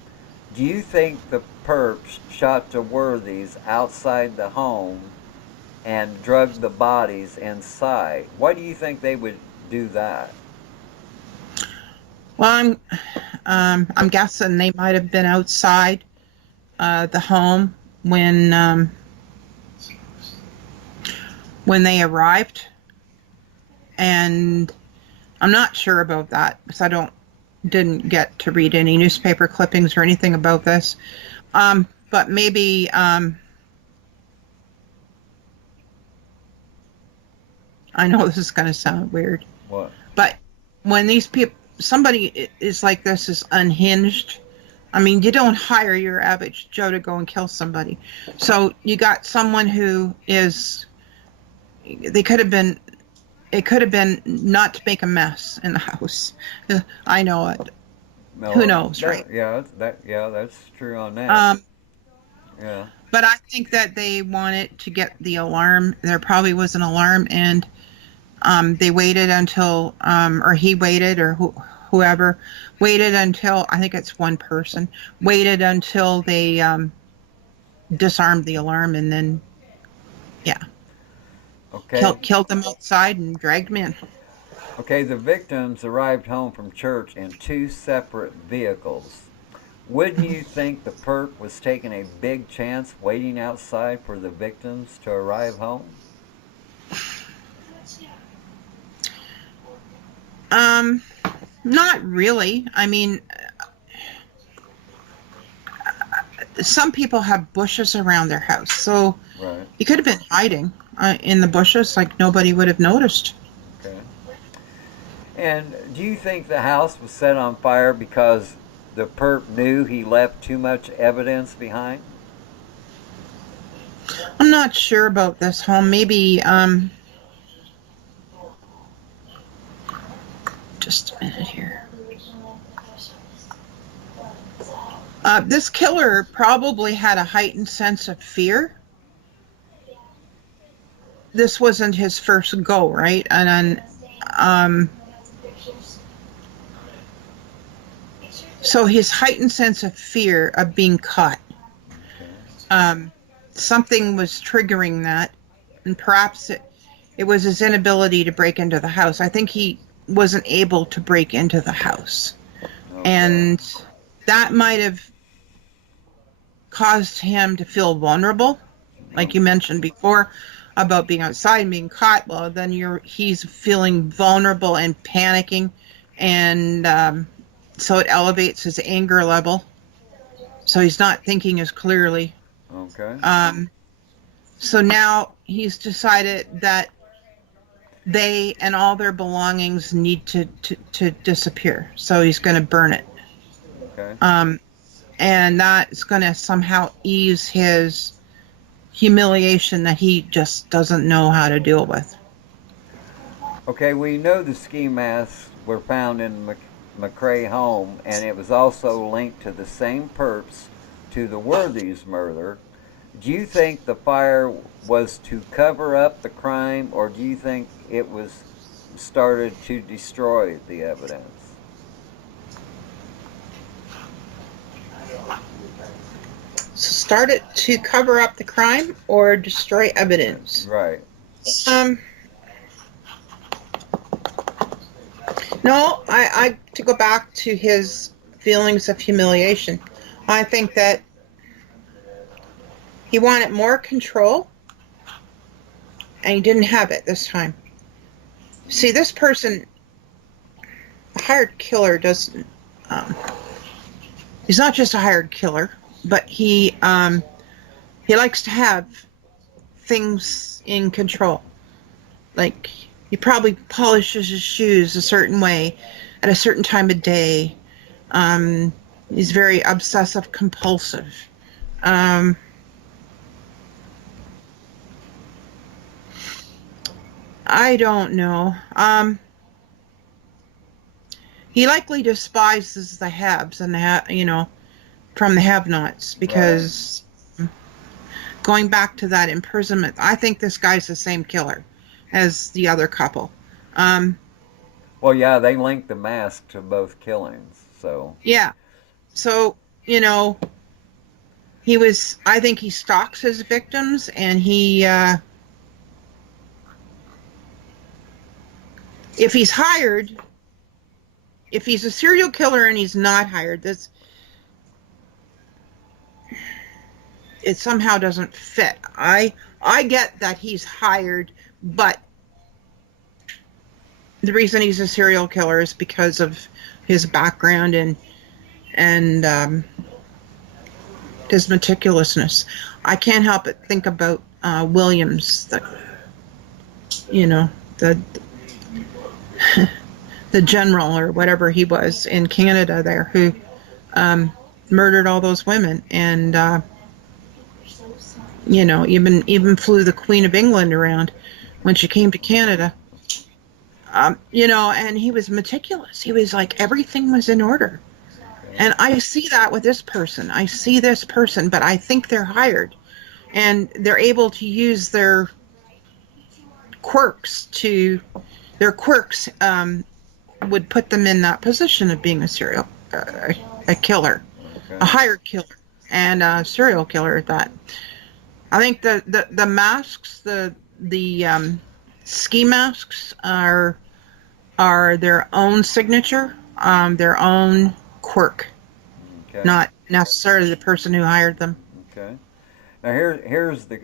Do you think the perps shot the Worthies outside the home and drugged the bodies inside? Why do you think they would do that? Well, I'm guessing they might have been outside the home when they arrived, and I'm not sure about that because I didn't get to read any newspaper clippings or anything about this. But maybe I know this is going to sound weird. What? But when somebody is like this, is unhinged. I mean, you don't hire your average Joe to go and kill somebody. So you got someone who is. It could have been not to make a mess in the house. I know it. No, Who knows, right? Yeah, that's true on that. Yeah. But I think that they wanted to get the alarm. There probably was an alarm, and they waited until, or he waited, or whoever waited until, I think it's one person, waited until they disarmed the alarm, and then, yeah. Okay. Killed them outside and dragged them in. Okay, the victims arrived home from church in 2 separate vehicles. Wouldn't you think the perp was taking a big chance waiting outside for the victims to arrive home? Not really. I mean, some people have bushes around their house, so Right. he could have been hiding in the bushes, like nobody would have noticed. Okay. And do you think the house was set on fire because the perp knew he left too much evidence behind? I'm not sure about this home. Maybe, just a minute here. This killer probably had a heightened sense of fear. this wasn't his first go, right? And then, so his heightened sense of fear of being caught, something was triggering that, and perhaps it was his inability to break into the house. I think he wasn't able to break into the house. Okay. And that might have caused him to feel vulnerable, like you mentioned before about being outside and being caught. Well, then he's feeling vulnerable and panicking, and so it elevates his anger level. So he's not thinking as clearly. Okay. So now he's decided that they and all their belongings need to disappear. So he's going to burn it. Okay. And that's going to somehow ease his humiliation that he just doesn't know how to deal with. Okay, we know the ski masks were found in McCrae home, and it was also linked to the same perps to the Worthies murder. Do you think the fire was to cover up the crime, or do you think it was started to destroy the evidence? So start it to cover up the crime or destroy evidence? Right. No, I to go back to his feelings of humiliation. I think that he wanted more control, and he didn't have it this time. See, this person, a hired killer, doesn't. He's not just a hired killer, but he likes to have things in control. Like, he probably polishes his shoes a certain way at a certain time of day. He's very obsessive compulsive. I don't know. He likely despises the haves and from the have-nots, because going back to that imprisonment, I think this guy's the same killer as the other couple. Well, yeah, they linked the mask to both killings, so. Yeah. So, I think he stalks his victims, and if he's hired, if he's a serial killer and he's not hired, it somehow doesn't fit. I get that he's hired, but the reason he's a serial killer is because of his background and his meticulousness. I can't help but think about Williams, the general or whatever he was in Canada there, who murdered all those women, and even flew the Queen of England around when she came to Canada. And he was meticulous. He was like, everything was in order. And I see that with this person. I see this person, but I think they're hired, and they're able to use their quirks would put them in that position of being a killer, a hired killer, and a serial killer at that. I think the masks, the ski masks are their own signature, their own quirk, not necessarily the person who hired them. Okay. Now here's the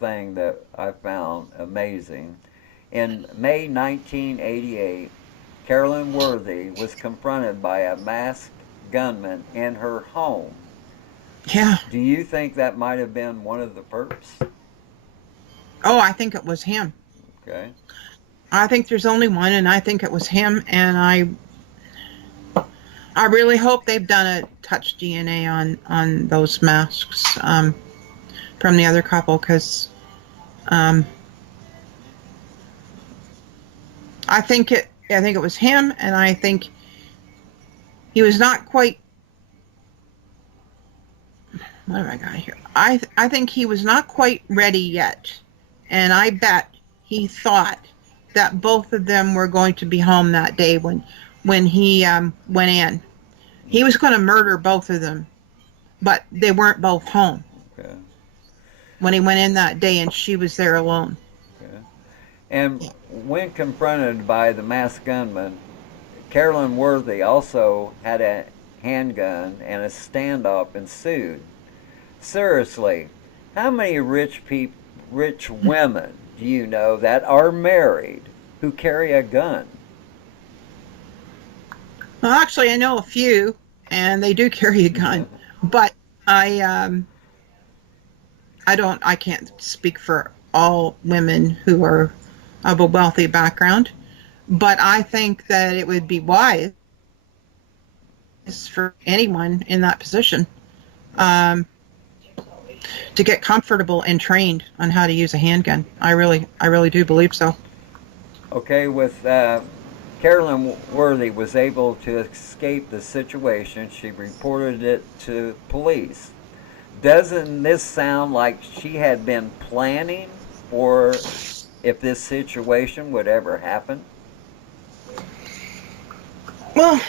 thing that I found amazing. In May 1988, Carolyn Worthy was confronted by a masked gunman in her home. Yeah. Do you think that might have been one of the perps? Oh, I think it was him. Okay. I think there's only one, and I think it was him, and I really hope they've done a touch DNA on those masks from the other couple, because I think it was him, and I think he was not quite. What have I got here? I think he was not quite ready yet, and I bet he thought that both of them were going to be home that day when he went in. He was going to murder both of them, but they weren't both home Okay. when he went in that day, and she was there alone. Okay. And when confronted by the masked gunman, Carolyn Worthy also had a handgun and a standoff ensued. Seriously, how many rich women do you know that are married who carry a gun? Well, actually, I know a few, and they do carry a gun, but I can't speak for all women who are of a wealthy background, but I think that it would be wise for anyone in that position um, to get comfortable and trained on how to use a handgun. I really do believe so. Okay, with Carolyn Worthy was able to escape the situation. She reported it to police. Doesn't this sound like she had been planning for if this situation would ever happen? Well,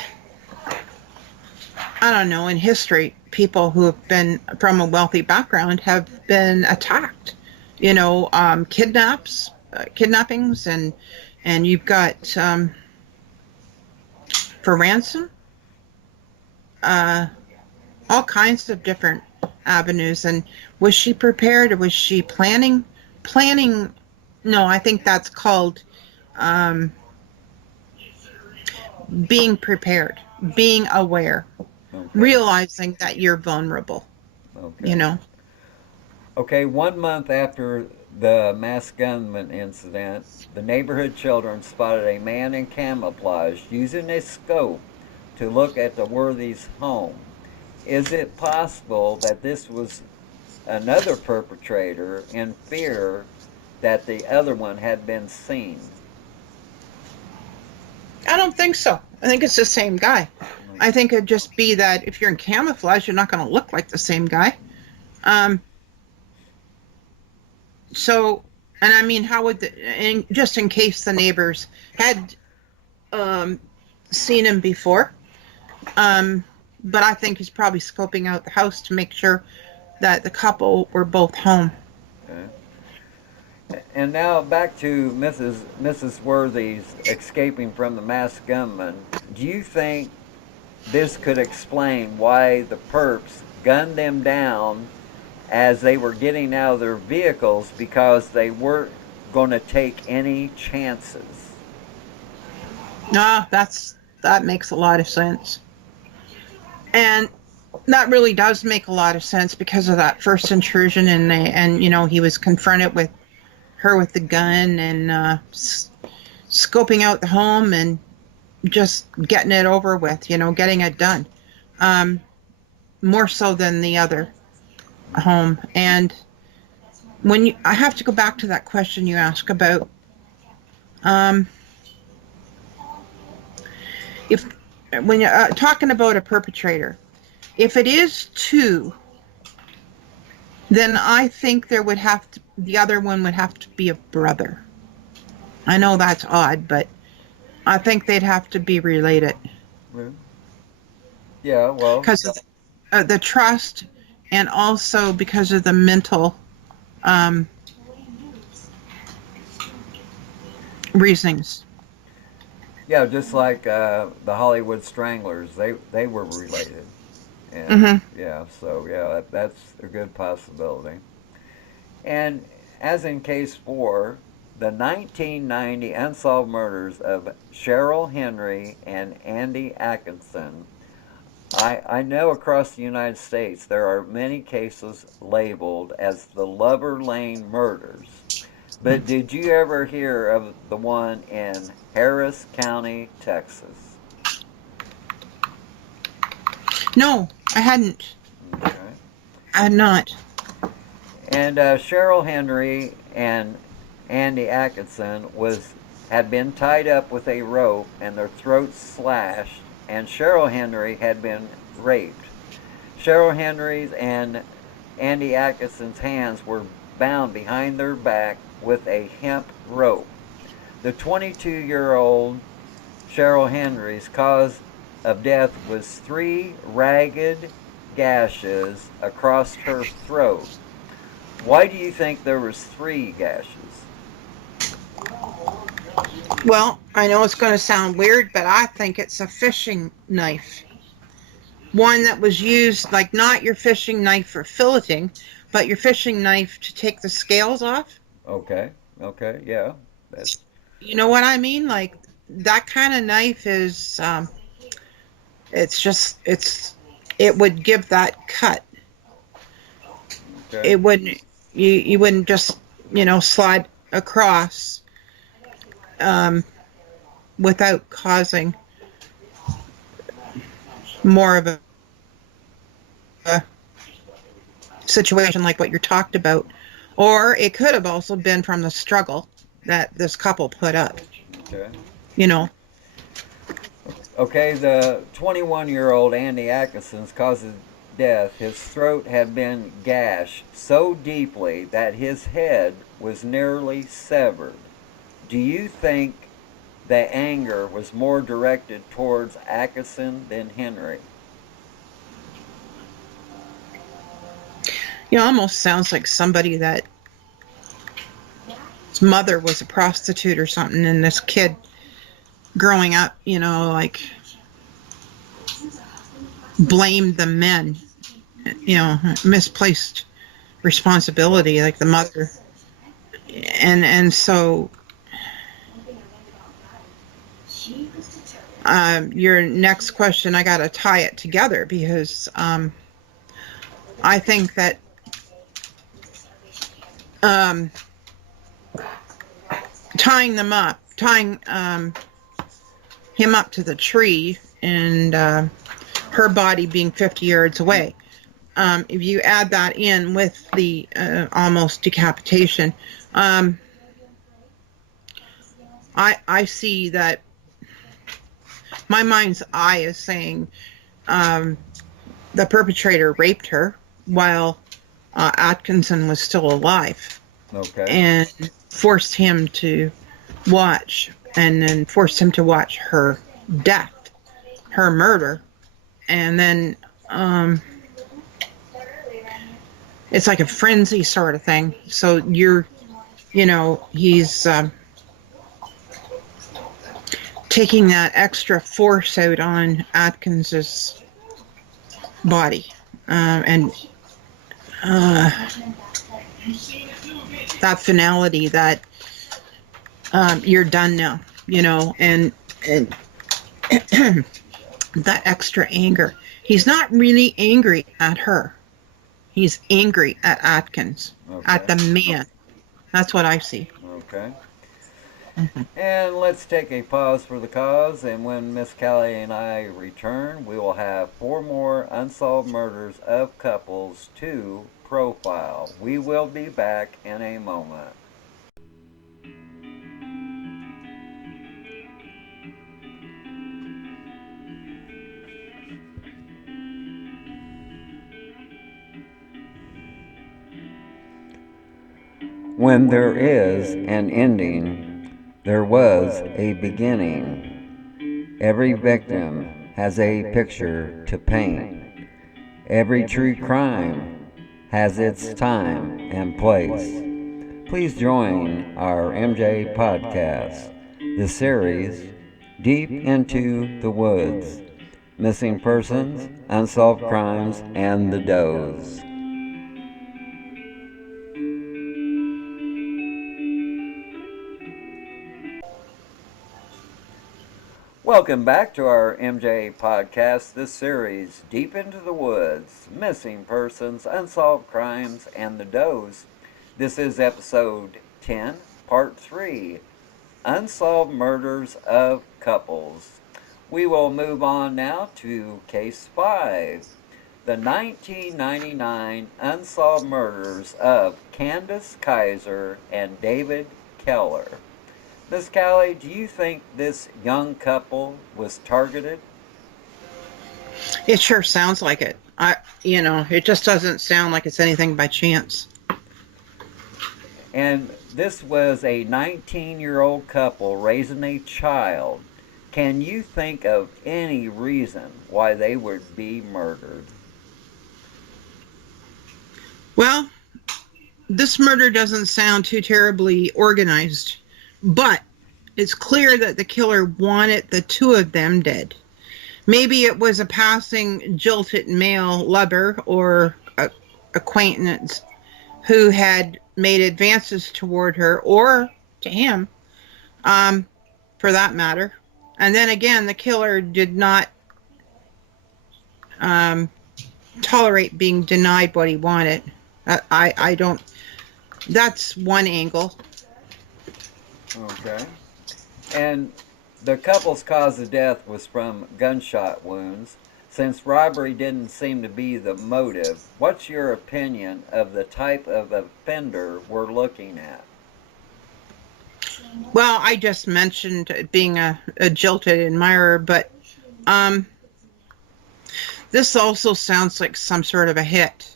I don't know. In history, people who have been from a wealthy background have been attacked. Kidnappings, and you've got for ransom, all kinds of different avenues. And was she prepared, or was she planning? Planning? No, I think that's called being prepared, being aware, Okay. realizing that you're vulnerable. Okay. Okay, 1 month after the masked gunman incident, the neighborhood children spotted a man in camouflage using a scope to look at the Worthy's home. Is it possible that this was another perpetrator in fear that the other one had been seen? I don't think so. I think it's the same guy. I think it'd just be that if you're in camouflage, you're not going to look like the same guy. So, and I mean, how would just in case the neighbors had seen him before, but I think he's probably scoping out the house to make sure that the couple were both home. Okay. And now back to Mrs. Worthy's escaping from the masked gunman. Do you think this could explain why the perps gunned them down as they were getting out of their vehicles, because they weren't going to take any chances? No, that makes a lot of sense. And that really does make a lot of sense because of that first intrusion, and he was confronted with her with the gun and scoping out the home and just getting it over with, getting it done. More so than the other home. And I have to go back to that question you asked about when you're talking about a perpetrator, if it is two, then I think the other one would have to be a brother. I know that's odd, but I think they'd have to be related. Yeah, well, because of the trust, and also because of the mental reasonings. yeah, just like the Hollywood Stranglers, they were related, and yeah, so yeah, that's a good possibility. And as in case 4, the 1990 unsolved murders of Cheryl Henry and Andy Atkinson, I know across the United States there are many cases labeled as the Lover Lane murders. But did you ever hear of the one in Harris County, Texas? No, I hadn't. Okay. I had not. And Cheryl Henry and Andy Atkinson had been tied up with a rope and their throats slashed, and Cheryl Henry had been raped. Cheryl Henry's and Andy Atkinson's hands were bound behind their back with a hemp rope. The 22-year-old Cheryl Henry's cause of death was 3 ragged gashes across her throat. Why do you think there was 3 gashes? Well, I know it's going to sound weird, but I think it's a fishing knife. One that was used, like not your fishing knife for filleting, but your fishing knife to take the scales off. Okay, yeah. That's You know what I mean? Like that kind of knife is, it would give that cut. okay. It wouldn't, you wouldn't just, slide across without causing more of a situation like what you talked about. Or it could have also been from the struggle that this couple put up. Okay. You know, Okay, the 21-year-old Andy Atkinson's cause of death, his throat had been gashed so deeply that his head was nearly severed. Do you think the anger was more directed towards Atkinson than Henry? almost sounds like somebody that his mother was a prostitute or something, and this kid growing up, like blamed the men, misplaced responsibility, like the mother. And so your next question, I got to tie it together because I think that tying him up to the tree and her body being 50 yards away. If you add that in with the almost decapitation, I see that my mind's eye is saying the perpetrator raped her while Atkinson was still alive. Okay. And forced him to watch, and then forced him to watch her death, her murder. And then it's like a frenzy sort of thing. So he's taking that extra force out on Atkins's body. And that finality that you're done now, and that extra anger. He's not really angry at her. He's angry at Atkins, at the man. That's what I see. Okay. And let's take a pause for the cause, and when Miss Cali and I return, we will have 4 more unsolved murders of couples to profile. We will be back in a moment. When there is an ending, there was a beginning. Every victim has a picture to paint. Every true crime has its time and place. Please join our MJ podcast, the series Deep into the Woods, Missing Persons, Unsolved Crimes, and the Does. Welcome back to our MJ podcast, this series, Deep into the Woods, Missing Persons, Unsolved Crimes, and the Does. This is episode 10, part 3, Unsolved Murders of Couples. We will move on now to case 5, the 1999 unsolved murders of Candace Kaiser and David Keller. Miss Cali, do you think this young couple was targeted? It sure sounds like it. It just doesn't sound like it's anything by chance. And this was a 19-year-old couple raising a child. Can you think of any reason why they would be murdered? Well, this murder doesn't sound too terribly organized, but it's clear that the killer wanted the two of them dead. Maybe it was a passing jilted male lover or acquaintance who had made advances toward her or to him, for that matter. And then again, the killer did not tolerate being denied what he wanted. I don't. That's one angle. Okay. And the couple's cause of death was from gunshot wounds. Since robbery didn't seem to be the motive, what's your opinion of the type of offender we're looking at? Well, I just mentioned it being a jilted admirer, but this also sounds like some sort of a hit.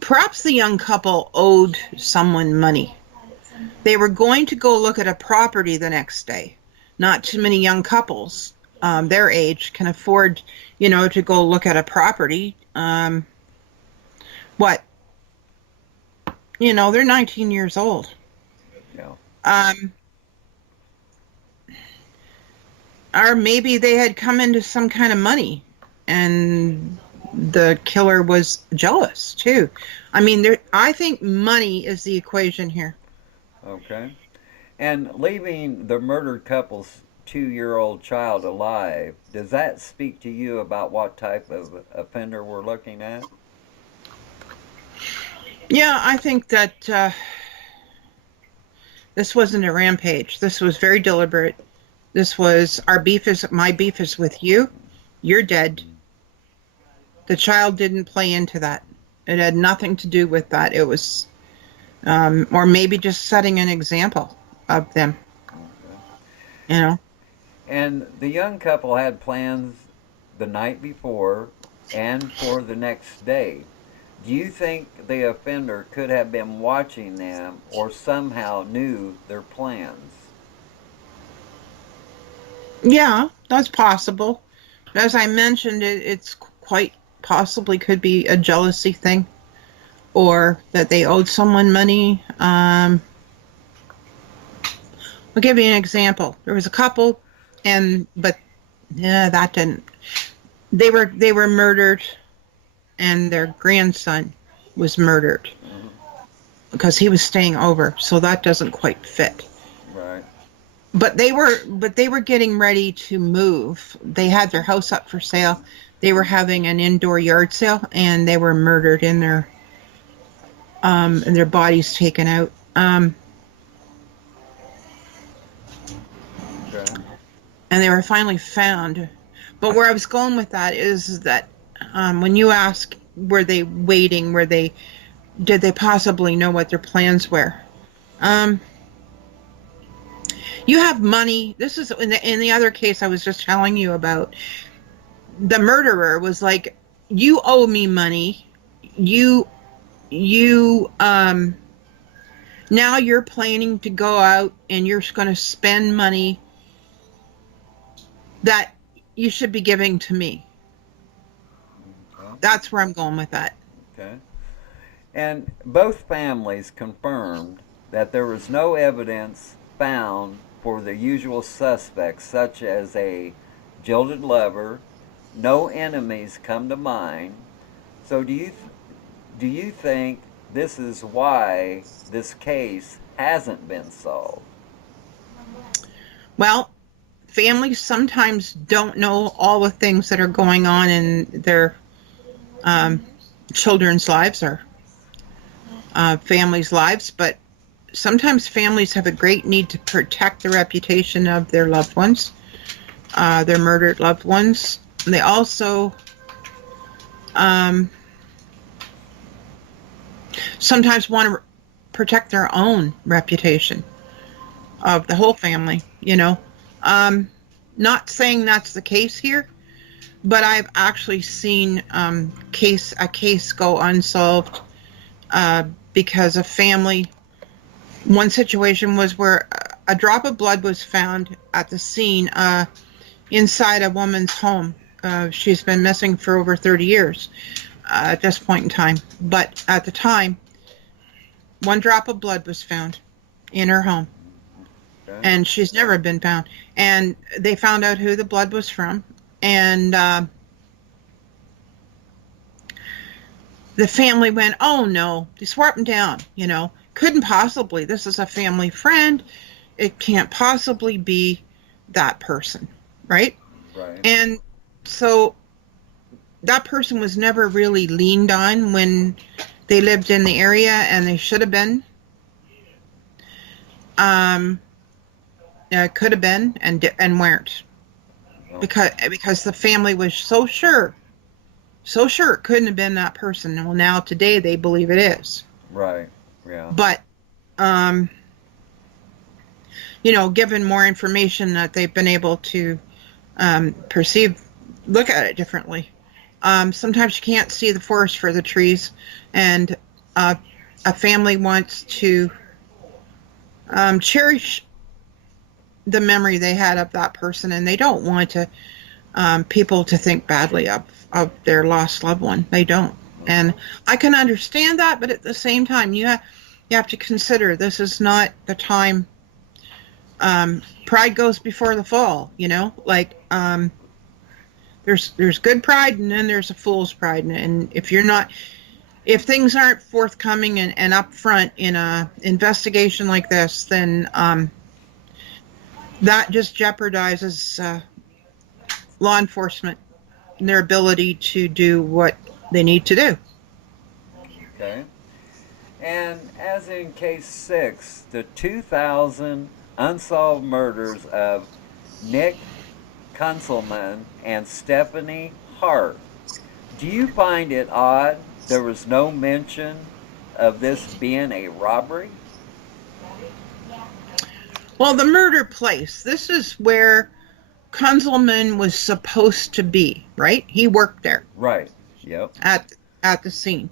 Perhaps the young couple owed someone money. They were going to go look at a property the next day. Not too many young couples their age can afford, to go look at a property. They're 19 years old. Yeah. Or maybe they had come into some kind of money and the killer was jealous too. I think money is the equation here. Okay. And leaving the murdered couple's 2-year-old child alive, does that speak to you about what type of offender we're looking at? Yeah, I think that this wasn't a rampage. This was very deliberate. This was my beef is with you. You're dead. The child didn't play into that. It had nothing to do with that. It was, or maybe just setting an example of them. Okay. And the young couple had plans the night before and for the next day. Do you think the offender could have been watching them or somehow knew their plans? Yeah, that's possible. As I mentioned, it's quite possibly could be a jealousy thing or that they owed someone money. I'll give you an example. There was a couple but that didn't. They were murdered and their grandson was murdered because he was staying over. So that doesn't quite fit. Right. But they were getting ready to move. They had their house up for sale. They were having an indoor yard sale, and they were murdered and their bodies taken out. Okay. And they were finally found. But where I was going with that is that when you ask, were they waiting? Did they possibly know what their plans were? You have money. This is in the other case I was just telling you about. The murderer was like, you owe me money. You now you're planning to go out and you're going to spend money that you should be giving to me. Okay. That's where I'm going with that. Okay. And both families confirmed that there was no evidence found for the usual suspects, such as a jilted lover. No enemies come to mind. So do you think this is why this case hasn't been solved? Well, families sometimes don't know all the things that are going on in their children's lives or families' lives, but sometimes families have a great need to protect the reputation of their loved ones, their murdered loved ones. They also sometimes want to protect their own reputation of the whole family, Not saying that's the case here, but I've actually seen a case go unsolved because of family. One situation was where a drop of blood was found at the scene inside a woman's home. She's been missing for over 30 years at this point in time. But at the time, one drop of blood was found in her home. Okay. And she's never been found. And they found out who the blood was from. And the family went, oh no, they swore up and down, couldn't possibly. This is a family friend. It can't possibly be that person, right? Right. And so that person was never really leaned on when they lived in the area, and they should have been. Could have been and weren't, Oh. because the family was so sure it couldn't have been that person. Well, now today they believe it is. Right. Yeah. But given more information that they've been able to look at it differently. Sometimes you can't see the forest for the trees, and a family wants to cherish the memory they had of that person, and they don't want to people to think badly of their lost loved one. They don't. And I can understand that, but at the same time, you have to consider this is not the time. Pride goes before the fall, there's good pride, and then there's a fool's pride. And if things aren't forthcoming and upfront in a investigation like this, then that just jeopardizes law enforcement and their ability to do what they need to do. Okay. And as in case 6, the 2000 unsolved murders of Nick Kunzelman and Stephanie Hart. Do you find it odd there was no mention of this being a robbery? Well, the murder place, this is where Kunzelman was supposed to be, right? He worked there. Right. Yep. At the scene.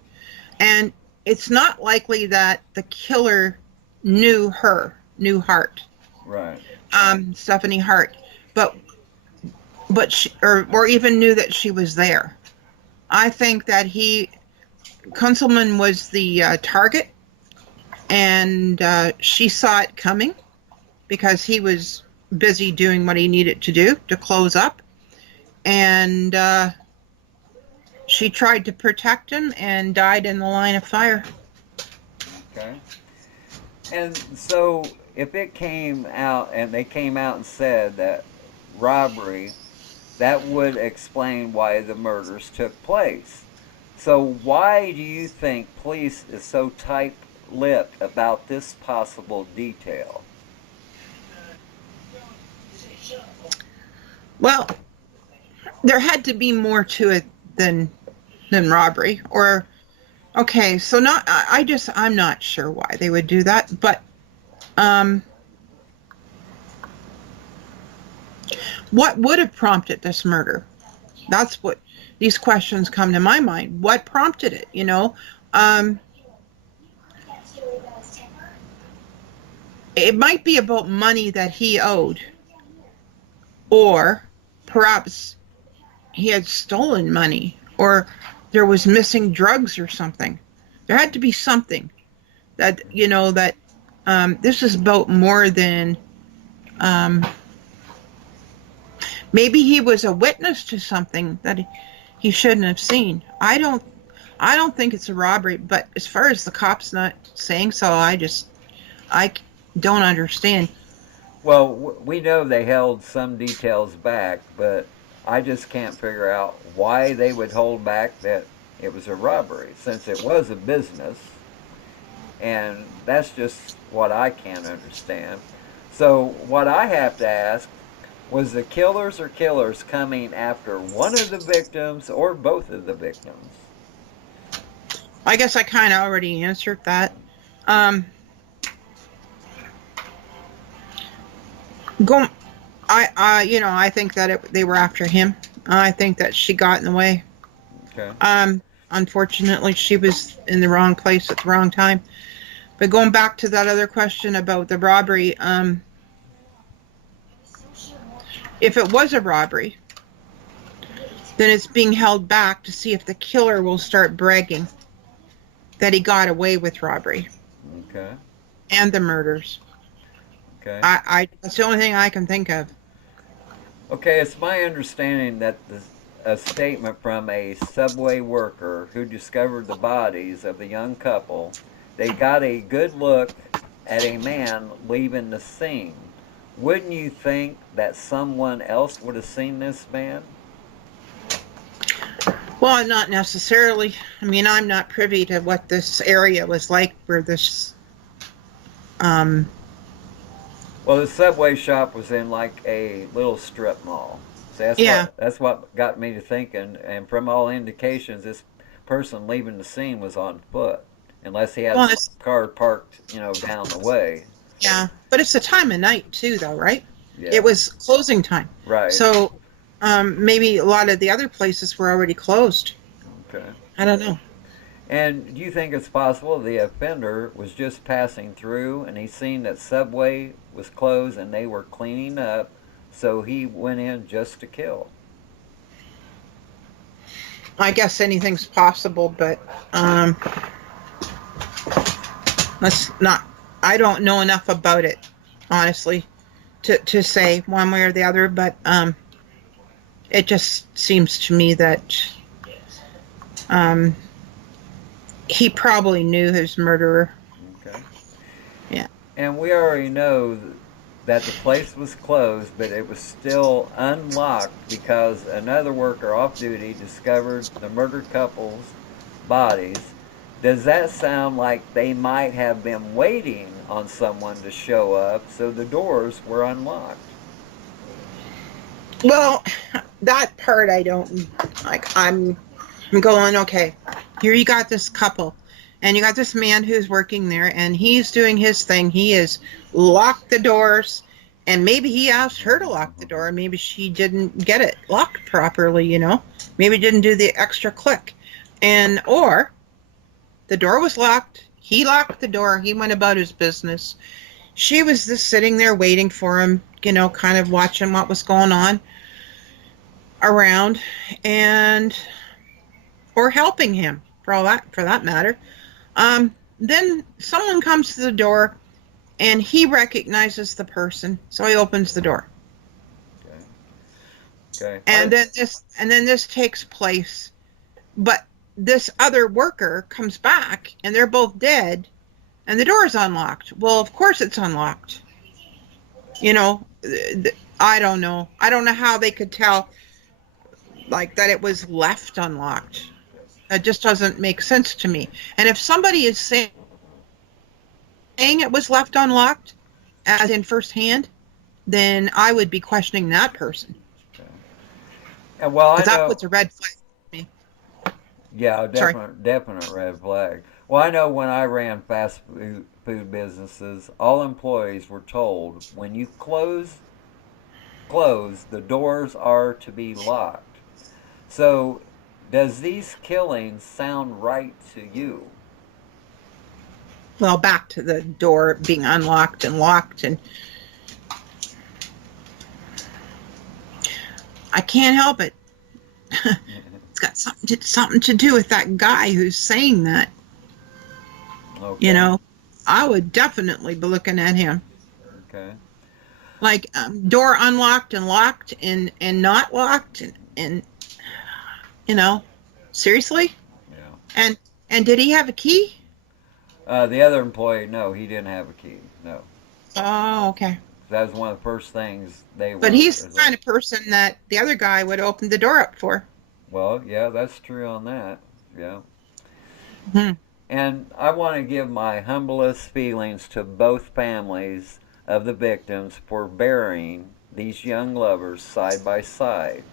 And it's not likely that the killer knew Hart. Right. Stephanie Hart, but she, or even knew that she was there. I think that Kunzelman was the target, and she saw it coming because he was busy doing what he needed to do to close up, and she tried to protect him and died in the line of fire. Okay. And so if it came out and they came out and said that robbery, that would explain why the murders took place. So why do you think police is so tight-lipped about this possible detail? Well, there had to be more to it than robbery. Or, okay, so I'm not sure why they would do that, but what would have prompted this murder? That's what these questions come to my mind. What prompted it? It might be about money that he owed, or perhaps he had stolen money, or there was missing drugs or something. There had to be something that this is about more than maybe he was a witness to something that he shouldn't have seen. I don't think it's a robbery, but as far as the cops not saying so, I don't understand. Well, we know they held some details back, but I just can't figure out why they would hold back that it was a robbery, since it was a business. And that's just what I can't understand. So what I have to ask, was the killers or killers coming after one of the victims or both of the victims? I guess I kind of already answered that. I think that they were after him. I think that she got in the way. Okay. unfortunately, she was in the wrong place at the wrong time. But going back to that other question about the robbery, if it was a robbery, then it's being held back to see if the killer will start bragging that he got away with robbery Okay. and the murders. Okay. That's the only thing I can think of. Okay, it's my understanding that a statement from a subway worker who discovered the bodies of the young couple, they got a good look at a man leaving the scene. Wouldn't you think that someone else would have seen this man? Well, not necessarily. I mean, I'm not privy to what this area was like where this. Well, the subway shop was in like a little strip mall. So Yeah. that's what got me to thinking. And from all indications, this person leaving the scene was on foot, unless he had Well, a it's, car parked, down the way. yeah, but it's the time of night too, though, right? Yeah. It was closing time, Right. so maybe a lot of the other places were already closed. Okay. I don't know. And do you think it's possible the offender was just passing through and he seen that Subway was closed and they were cleaning up, so he went in just to kill? I guess anything's possible, but let's not. I don't know enough about it, honestly, to say one way or the other. But it just seems to me that he probably knew his murderer. Okay. Yeah. And we already know that the place was closed, but it was still unlocked because another worker off duty discovered the murdered couple's bodies. Does that sound like they might have been waiting on someone to show up, so the doors were unlocked? Well, that part I don't like. I'm going, okay, here you got this couple, and you got this man who's working there, and he's doing his thing. He has locked the doors, and maybe he asked her to lock the door. Maybe she didn't get it locked properly, Maybe didn't do the extra click. Or the door was locked. He locked the door. He went about his business. She was just sitting there waiting for him, kind of watching what was going on around, or helping him for that matter. Then someone comes to the door, and he recognizes the person, so he opens the door. Okay. And then this takes place, but this other worker comes back, and they're both dead, and the door is unlocked. Well, of course it's unlocked. I don't know. I don't know how they could tell, like, that it was left unlocked. It just doesn't make sense to me. And if somebody is saying it was left unlocked, as in firsthand, then I would be questioning that person. Okay. And well, I know that puts a red flag on me. Yeah, Sorry. definite red flag. Well, I know when I ran fast food businesses, all employees were told when you close, the doors are to be locked. So, does these killings sound right to you? Well, back to the door being unlocked and locked, and I can't help it. It's got something to do with that guy who's saying that. Okay. I would definitely be looking at him. Okay. Like, door unlocked and locked and not locked and seriously? Yeah. And did he have a key? The other employee, no, he didn't have a key. No. Oh, okay. That was one of the first things they were. But he's the kind of person that the other guy would open the door up for. Well, yeah, that's true on that. Yeah. Mm-hmm. And I want to give my humblest feelings to both families of the victims for burying these young lovers side by side.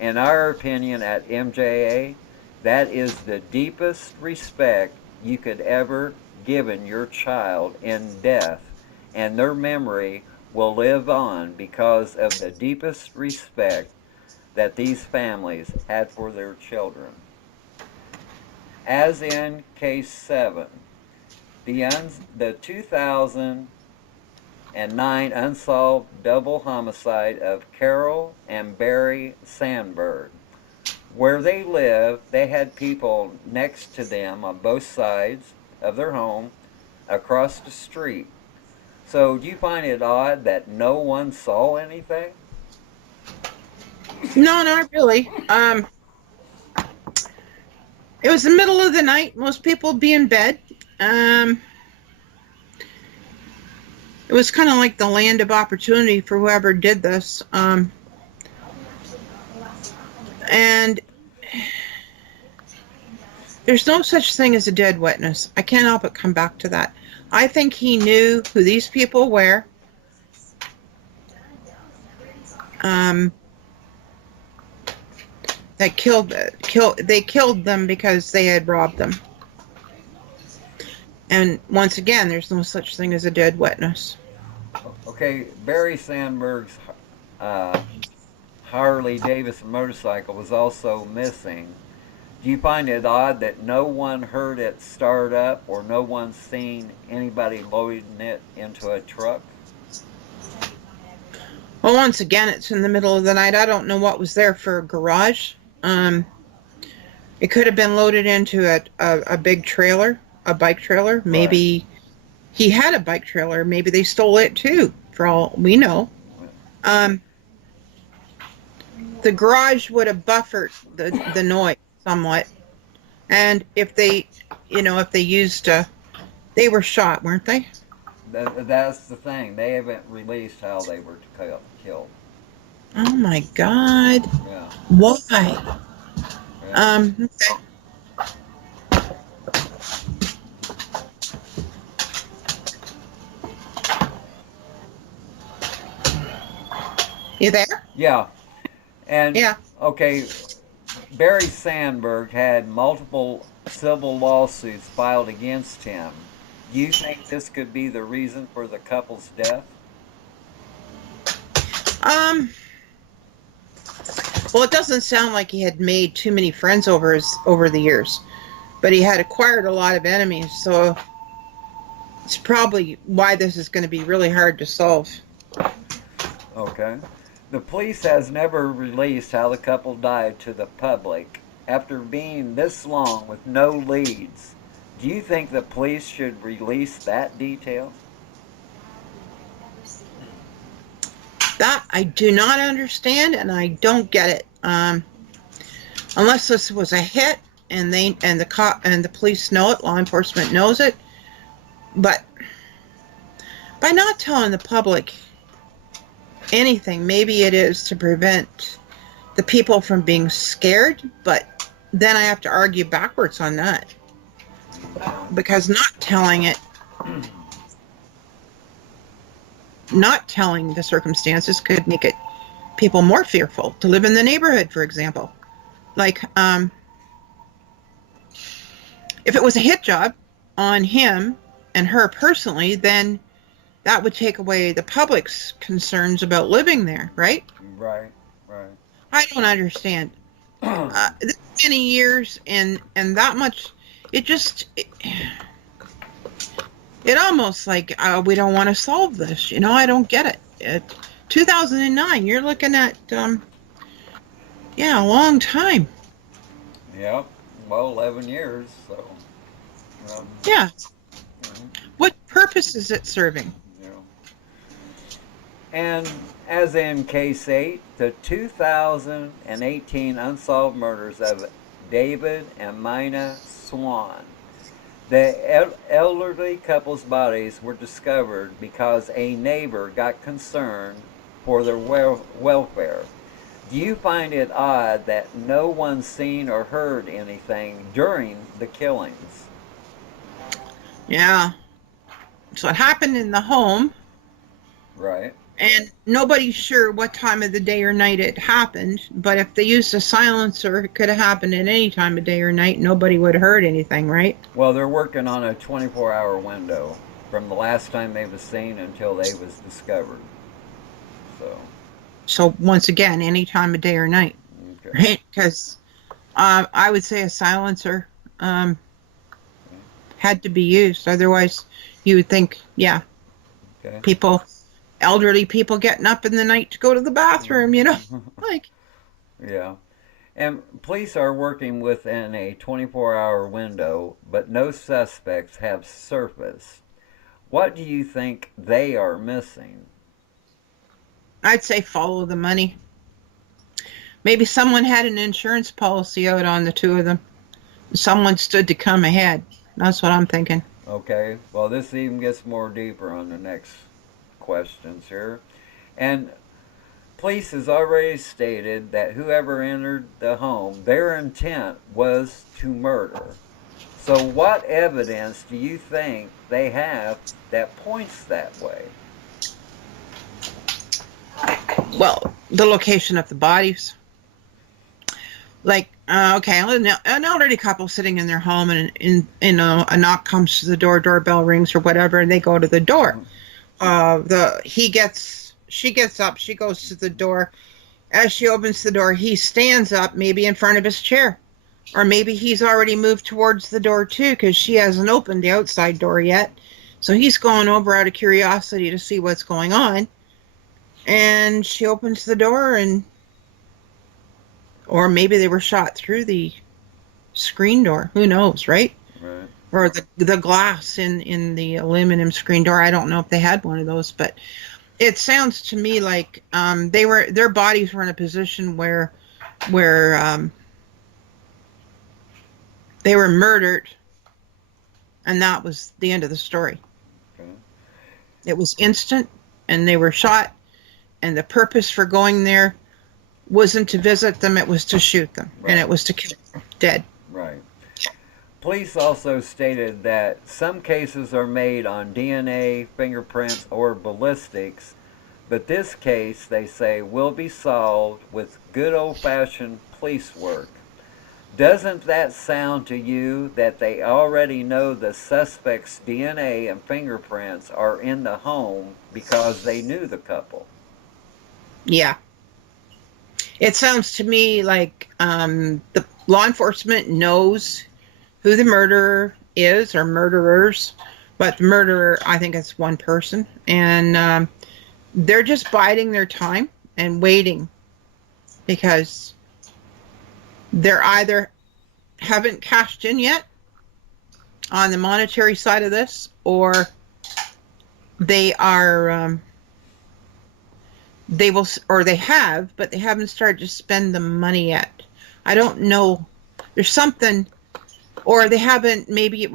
In our opinion at MJA, that is the deepest respect you could ever given your child in death, and their memory will live on because of the deepest respect that these families had for their children. as in case 7, the 2009 unsolved double homicide of Carol and Barry Sandberg. Where they live, they had people next to them on both sides of their home across the street. So do you find it odd that no one saw anything? No, not really. It was the middle of the night. Most people would be in bed. It was kind of like the land of opportunity for whoever did this. And there's no such thing as a dead witness. I can't help but come back to that. I think he knew who these people were. They killed them because they had robbed them. And once again, there's no such thing as a dead witness. Okay, Barry Sandberg's Harley Davidson motorcycle was also missing. Do you find it odd that no one heard it start up or no one seen anybody loading it into a truck? Well, once again, it's in the middle of the night. I don't know what was there for a garage. It could have been loaded into a big trailer, a bike trailer. Maybe he had a bike trailer. Maybe they stole it too, for all we know. The garage would have buffered the noise somewhat. And if they used they were shot, weren't they? That's the thing. They haven't released how they were killed. Oh my God. Yeah. Why? Yeah. Okay. You there? Yeah. And Yeah. okay, Barry Sandberg had multiple civil lawsuits filed against him. Do you think this could be the reason for the couple's death? Well, it doesn't sound like he had made too many friends over the years, but he had acquired a lot of enemies, so it's probably why this is going to be really hard to solve. Okay. The police has never released how the couple died to the public. After being this long with no leads, do you think the police should release that detail? That I do not understand, and I don't get it. Unless this was a hit, and the police know it, law enforcement knows it. But by not telling the public anything, maybe it is to prevent the people from being scared. But then I have to argue backwards on that, because not telling the circumstances could make people more fearful to live in the neighborhood, for example. Like, if it was a hit job on him and her personally, then that would take away the public's concerns about living there, right? Right. I don't understand. This many years and that much, it almost like we don't want to solve this. I don't get it. 2009, you're looking at, a long time. Yep. Well, 11 years, so. Yeah. Mhm. What purpose is it serving? Yeah. And as in case 8, the 2018 unsolved murders of David and Mja Swan. The elderly couple's bodies were discovered because a neighbor got concerned for their welfare. Do you find it odd that no one seen or heard anything during the killings? Yeah. So it happened in the home, Right. and nobody's sure what time of the day or night it happened. But if they used a silencer, it could have happened at any time of day or night. Nobody would have heard anything, right? Well, they're working on a 24-hour window from the last time they was seen until they was discovered. So once again, any time of day or night, Okay. right? Because I would say a silencer had to be used. Otherwise, you would think, yeah, Okay. elderly people getting up in the night to go to the bathroom, like, Yeah. And police are working within a 24-hour window, but no suspects have surfaced. What do you think they are missing? I'd say follow the money. Maybe someone had an insurance policy out on the two of them. Someone stood to come ahead. That's what I'm thinking. Okay, well, this even gets more deeper on the next questions here. And police has already stated that whoever entered the home, their intent was to murder. So, what evidence do you think they have that points that way? Well, the location of the bodies. Like, okay, an elderly couple sitting in their home, and a knock comes to the door, doorbell rings or whatever, and they go to the door. She gets up, she goes to the door. As she opens the door, he stands up, maybe in front of his chair, or maybe he's already moved towards the door too, because she hasn't opened the outside door yet. So he's going over out of curiosity to see what's going on, and she opens the door and. Or maybe they were shot through the screen door. Who knows, right? Right. Or the glass in the aluminum screen door. I don't know if they had one of those, but it sounds to me like their bodies were in a position where they were murdered, and that was the end of the story. Okay. It was instant, and they were shot, and the purpose for going there wasn't to visit them, it was to shoot them, Right. and it was to kill them dead. Right. Police also stated that some cases are made on DNA, fingerprints, or ballistics, but this case, they say, will be solved with good old-fashioned police work. Doesn't that sound to you that they already know the suspect's DNA and fingerprints are in the home because they knew the couple? Yeah. It sounds to me like the law enforcement knows who the murderer is or murderers, but the murderer, I think it's one person, and they're just biding their time and waiting because they're either haven't cashed in yet on the monetary side of this, or they are they will, or they have, but they haven't started to spend the money yet. I don't know. There's something, or they haven't. Maybe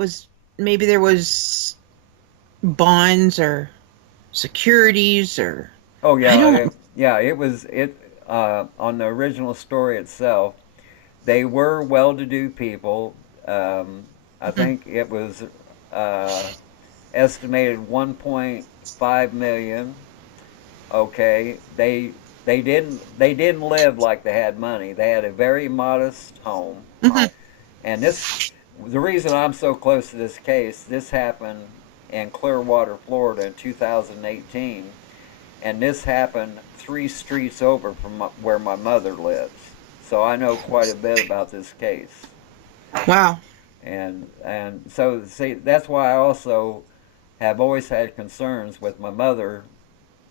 there was bonds or securities or. Oh yeah, I don't. it was on the original story itself. They were well-to-do people. I think it was estimated 1.5 million. Okay, they didn't live like they had money. They had a very modest home, and the reason I'm so close to this case. This happened in Clearwater, Florida, in 2018, and this happened 3 streets over from where my mother lives. So I know quite a bit about this case. Wow. And so see, that's why I also have always had concerns with my mother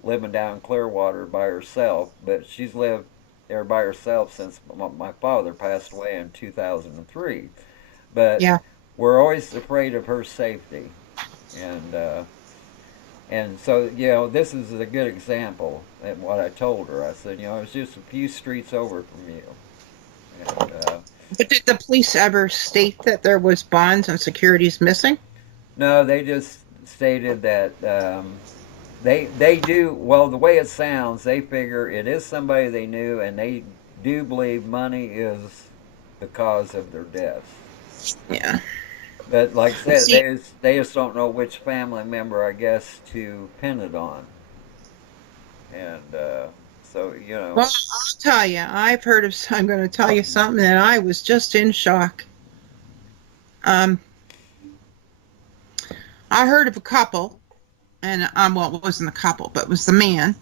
living down in Clearwater by herself, but she's lived there by herself since my father passed away in 2003. But Yeah. we're always afraid of her safety, and so this is a good example of what I told her. I said, it's just a few streets over from you. And, But did the police ever state that there was bonds and securities missing? no, they just stated that they do, well, the way it sounds, they figure it is somebody they knew, and they do believe money is the cause of their deaths. Yeah. But like I said, See- they just don't know which family member, I guess, to pin it on. And so, Well, I'll tell you, I'm going to tell you something that I was just in shock. I heard of a couple, and well, it wasn't a couple, but it was the man,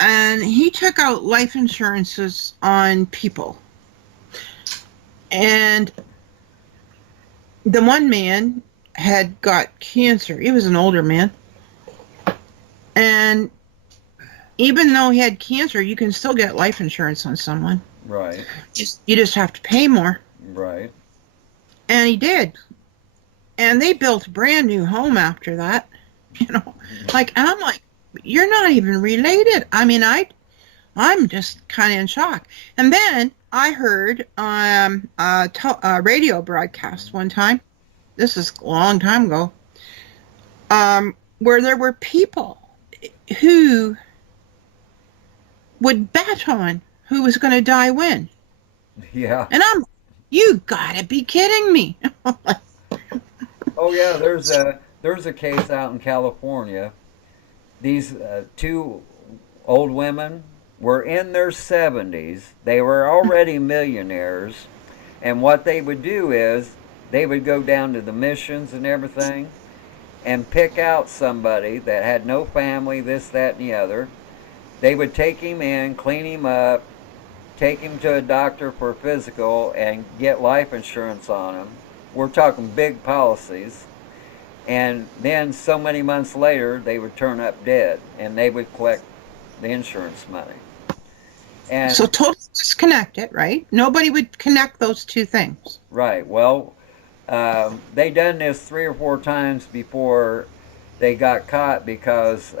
and he took out life insurances on people. And the one man had got cancer. He was an older man. And even though he had cancer, you can still get life insurance on someone. Right. You just have to pay more. Right. And he did. And they built a brand new home after that. You know, like, and I'm like, you're not even related. I mean, I'm just kind of in shock. And then I heard a radio broadcast one time. This is a long time ago. Where there were people who would bet on who was going to die when. Yeah. And you gotta be kidding me. Oh yeah, there's a case out in California. These two old women were in their 70s. They were already millionaires, and what they would do is they would go down to the missions and everything and pick out somebody that had no family, this, that, and the other. They would take him in, clean him up, take him to a doctor for a physical, and get life insurance on him. We're talking big policies. And then so many months later, they would turn up dead, and they would collect the insurance money. And So totally disconnected, right? Nobody would connect those two things. right, well, they done this 3 or 4 times before they got caught because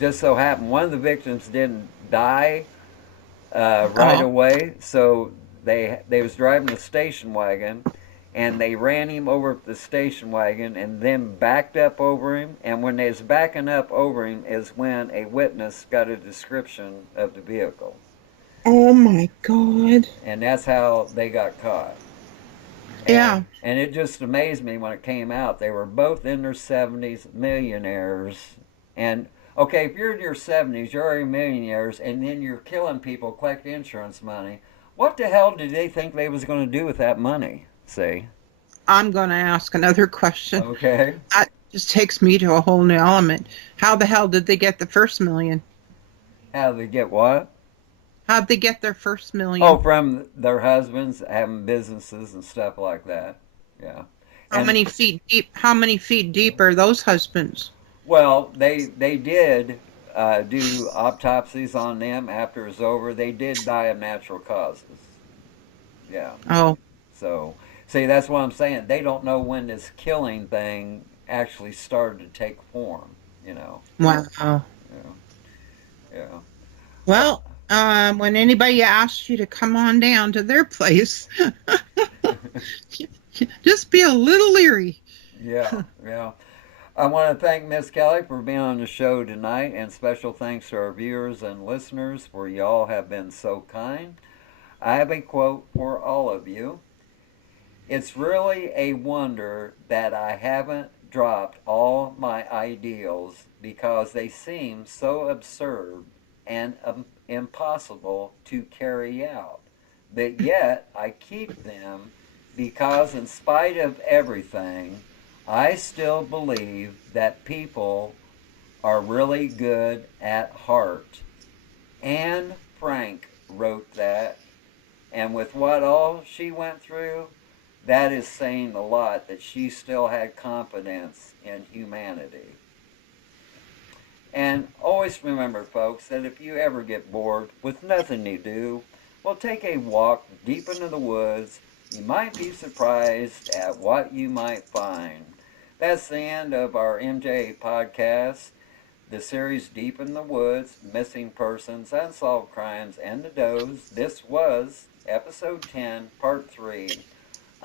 just so happened one of the victims didn't die right Oh. away, so they was driving a station wagon, and they ran him over the station wagon and then backed up over him. And when they was backing up over him is when a witness got a description of the vehicle, Oh my God. and that's how they got caught. Yeah. And it just amazed me when it came out. They were both in their 70s, millionaires. And okay, if you're in your 70s, you're already millionaires, and then you're killing people, collecting insurance money. What the hell did they think they was going to do with that money? See? I'm going to ask another question. Okay. That just takes me to a whole new element. How the hell did they get the first million? How did they get what? How'd they get their first million? Oh, from their husbands having businesses and stuff like that. Yeah. How many feet deep? How many feet deep are those husbands? Well, they did do autopsies on them after it was over. They did die of natural causes. Yeah. Oh. So, see, that's what I'm saying. They don't know when this killing thing actually started to take form. You know. Wow. Yeah. Yeah. Well, when anybody asks you to come on down to their place, just be a little leery. Yeah. Yeah. I want to thank Miss Kelly for being on the show tonight, and special thanks to our viewers and listeners for y'all have been so kind. I have a quote for all of you. It's really a wonder that I haven't dropped all my ideals because they seem so absurd and impossible to carry out. But yet I keep them because, in spite of everything, I still believe that people are really good at heart. Anne Frank wrote that, and with what all she went through, that is saying a lot, that she still had confidence in humanity. And always remember, folks, that if you ever get bored with nothing to do, well, take a walk deep into the woods. You might be surprised at what you might find. That's the end of our MJ podcast, the series Deep in the Woods, Missing Persons, Unsolved Crimes, and the Does. This was episode 10, part 3,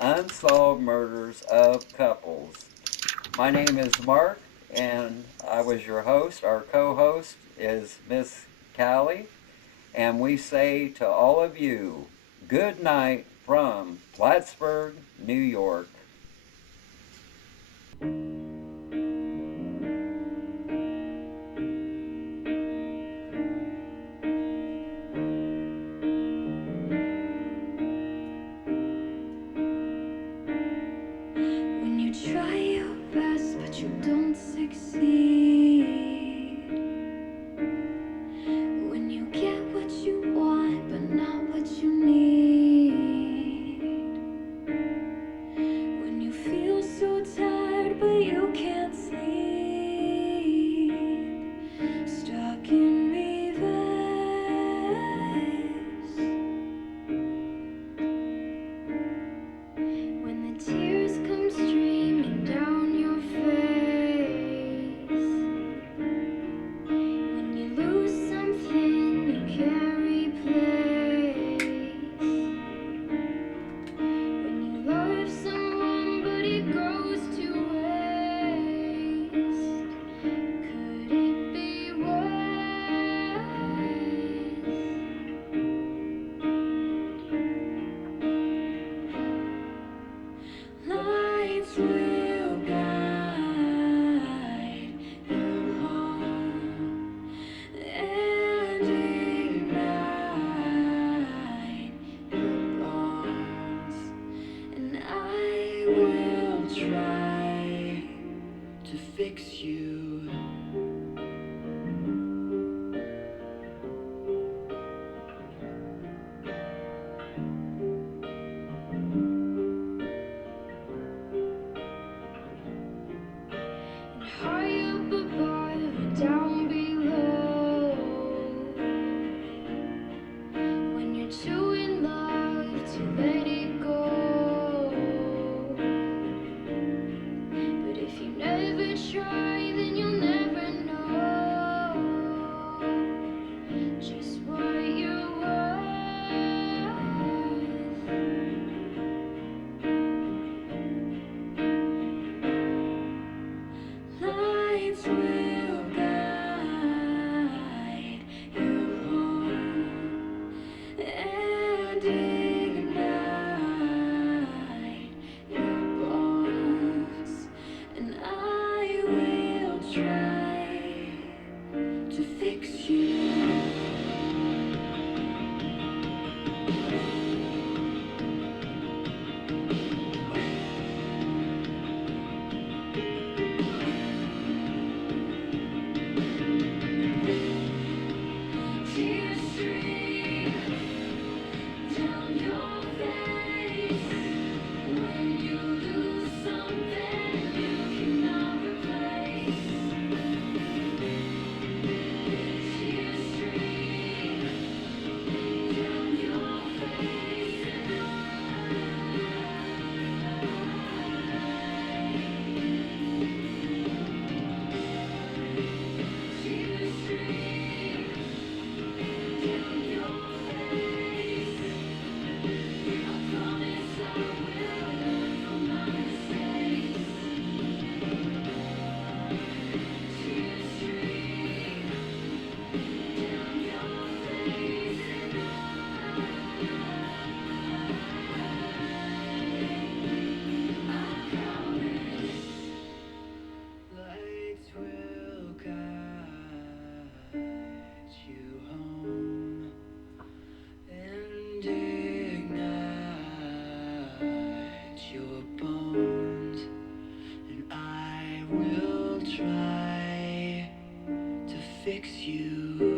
Unsolved Murders of Couples. My name is Mark, and I was your host. Our co-host is Miss Cali, and we say to all of you, good night from Plattsburgh, New York. When you try your best but you don't succeed, when you get what you want but not what you need, when you Fix you.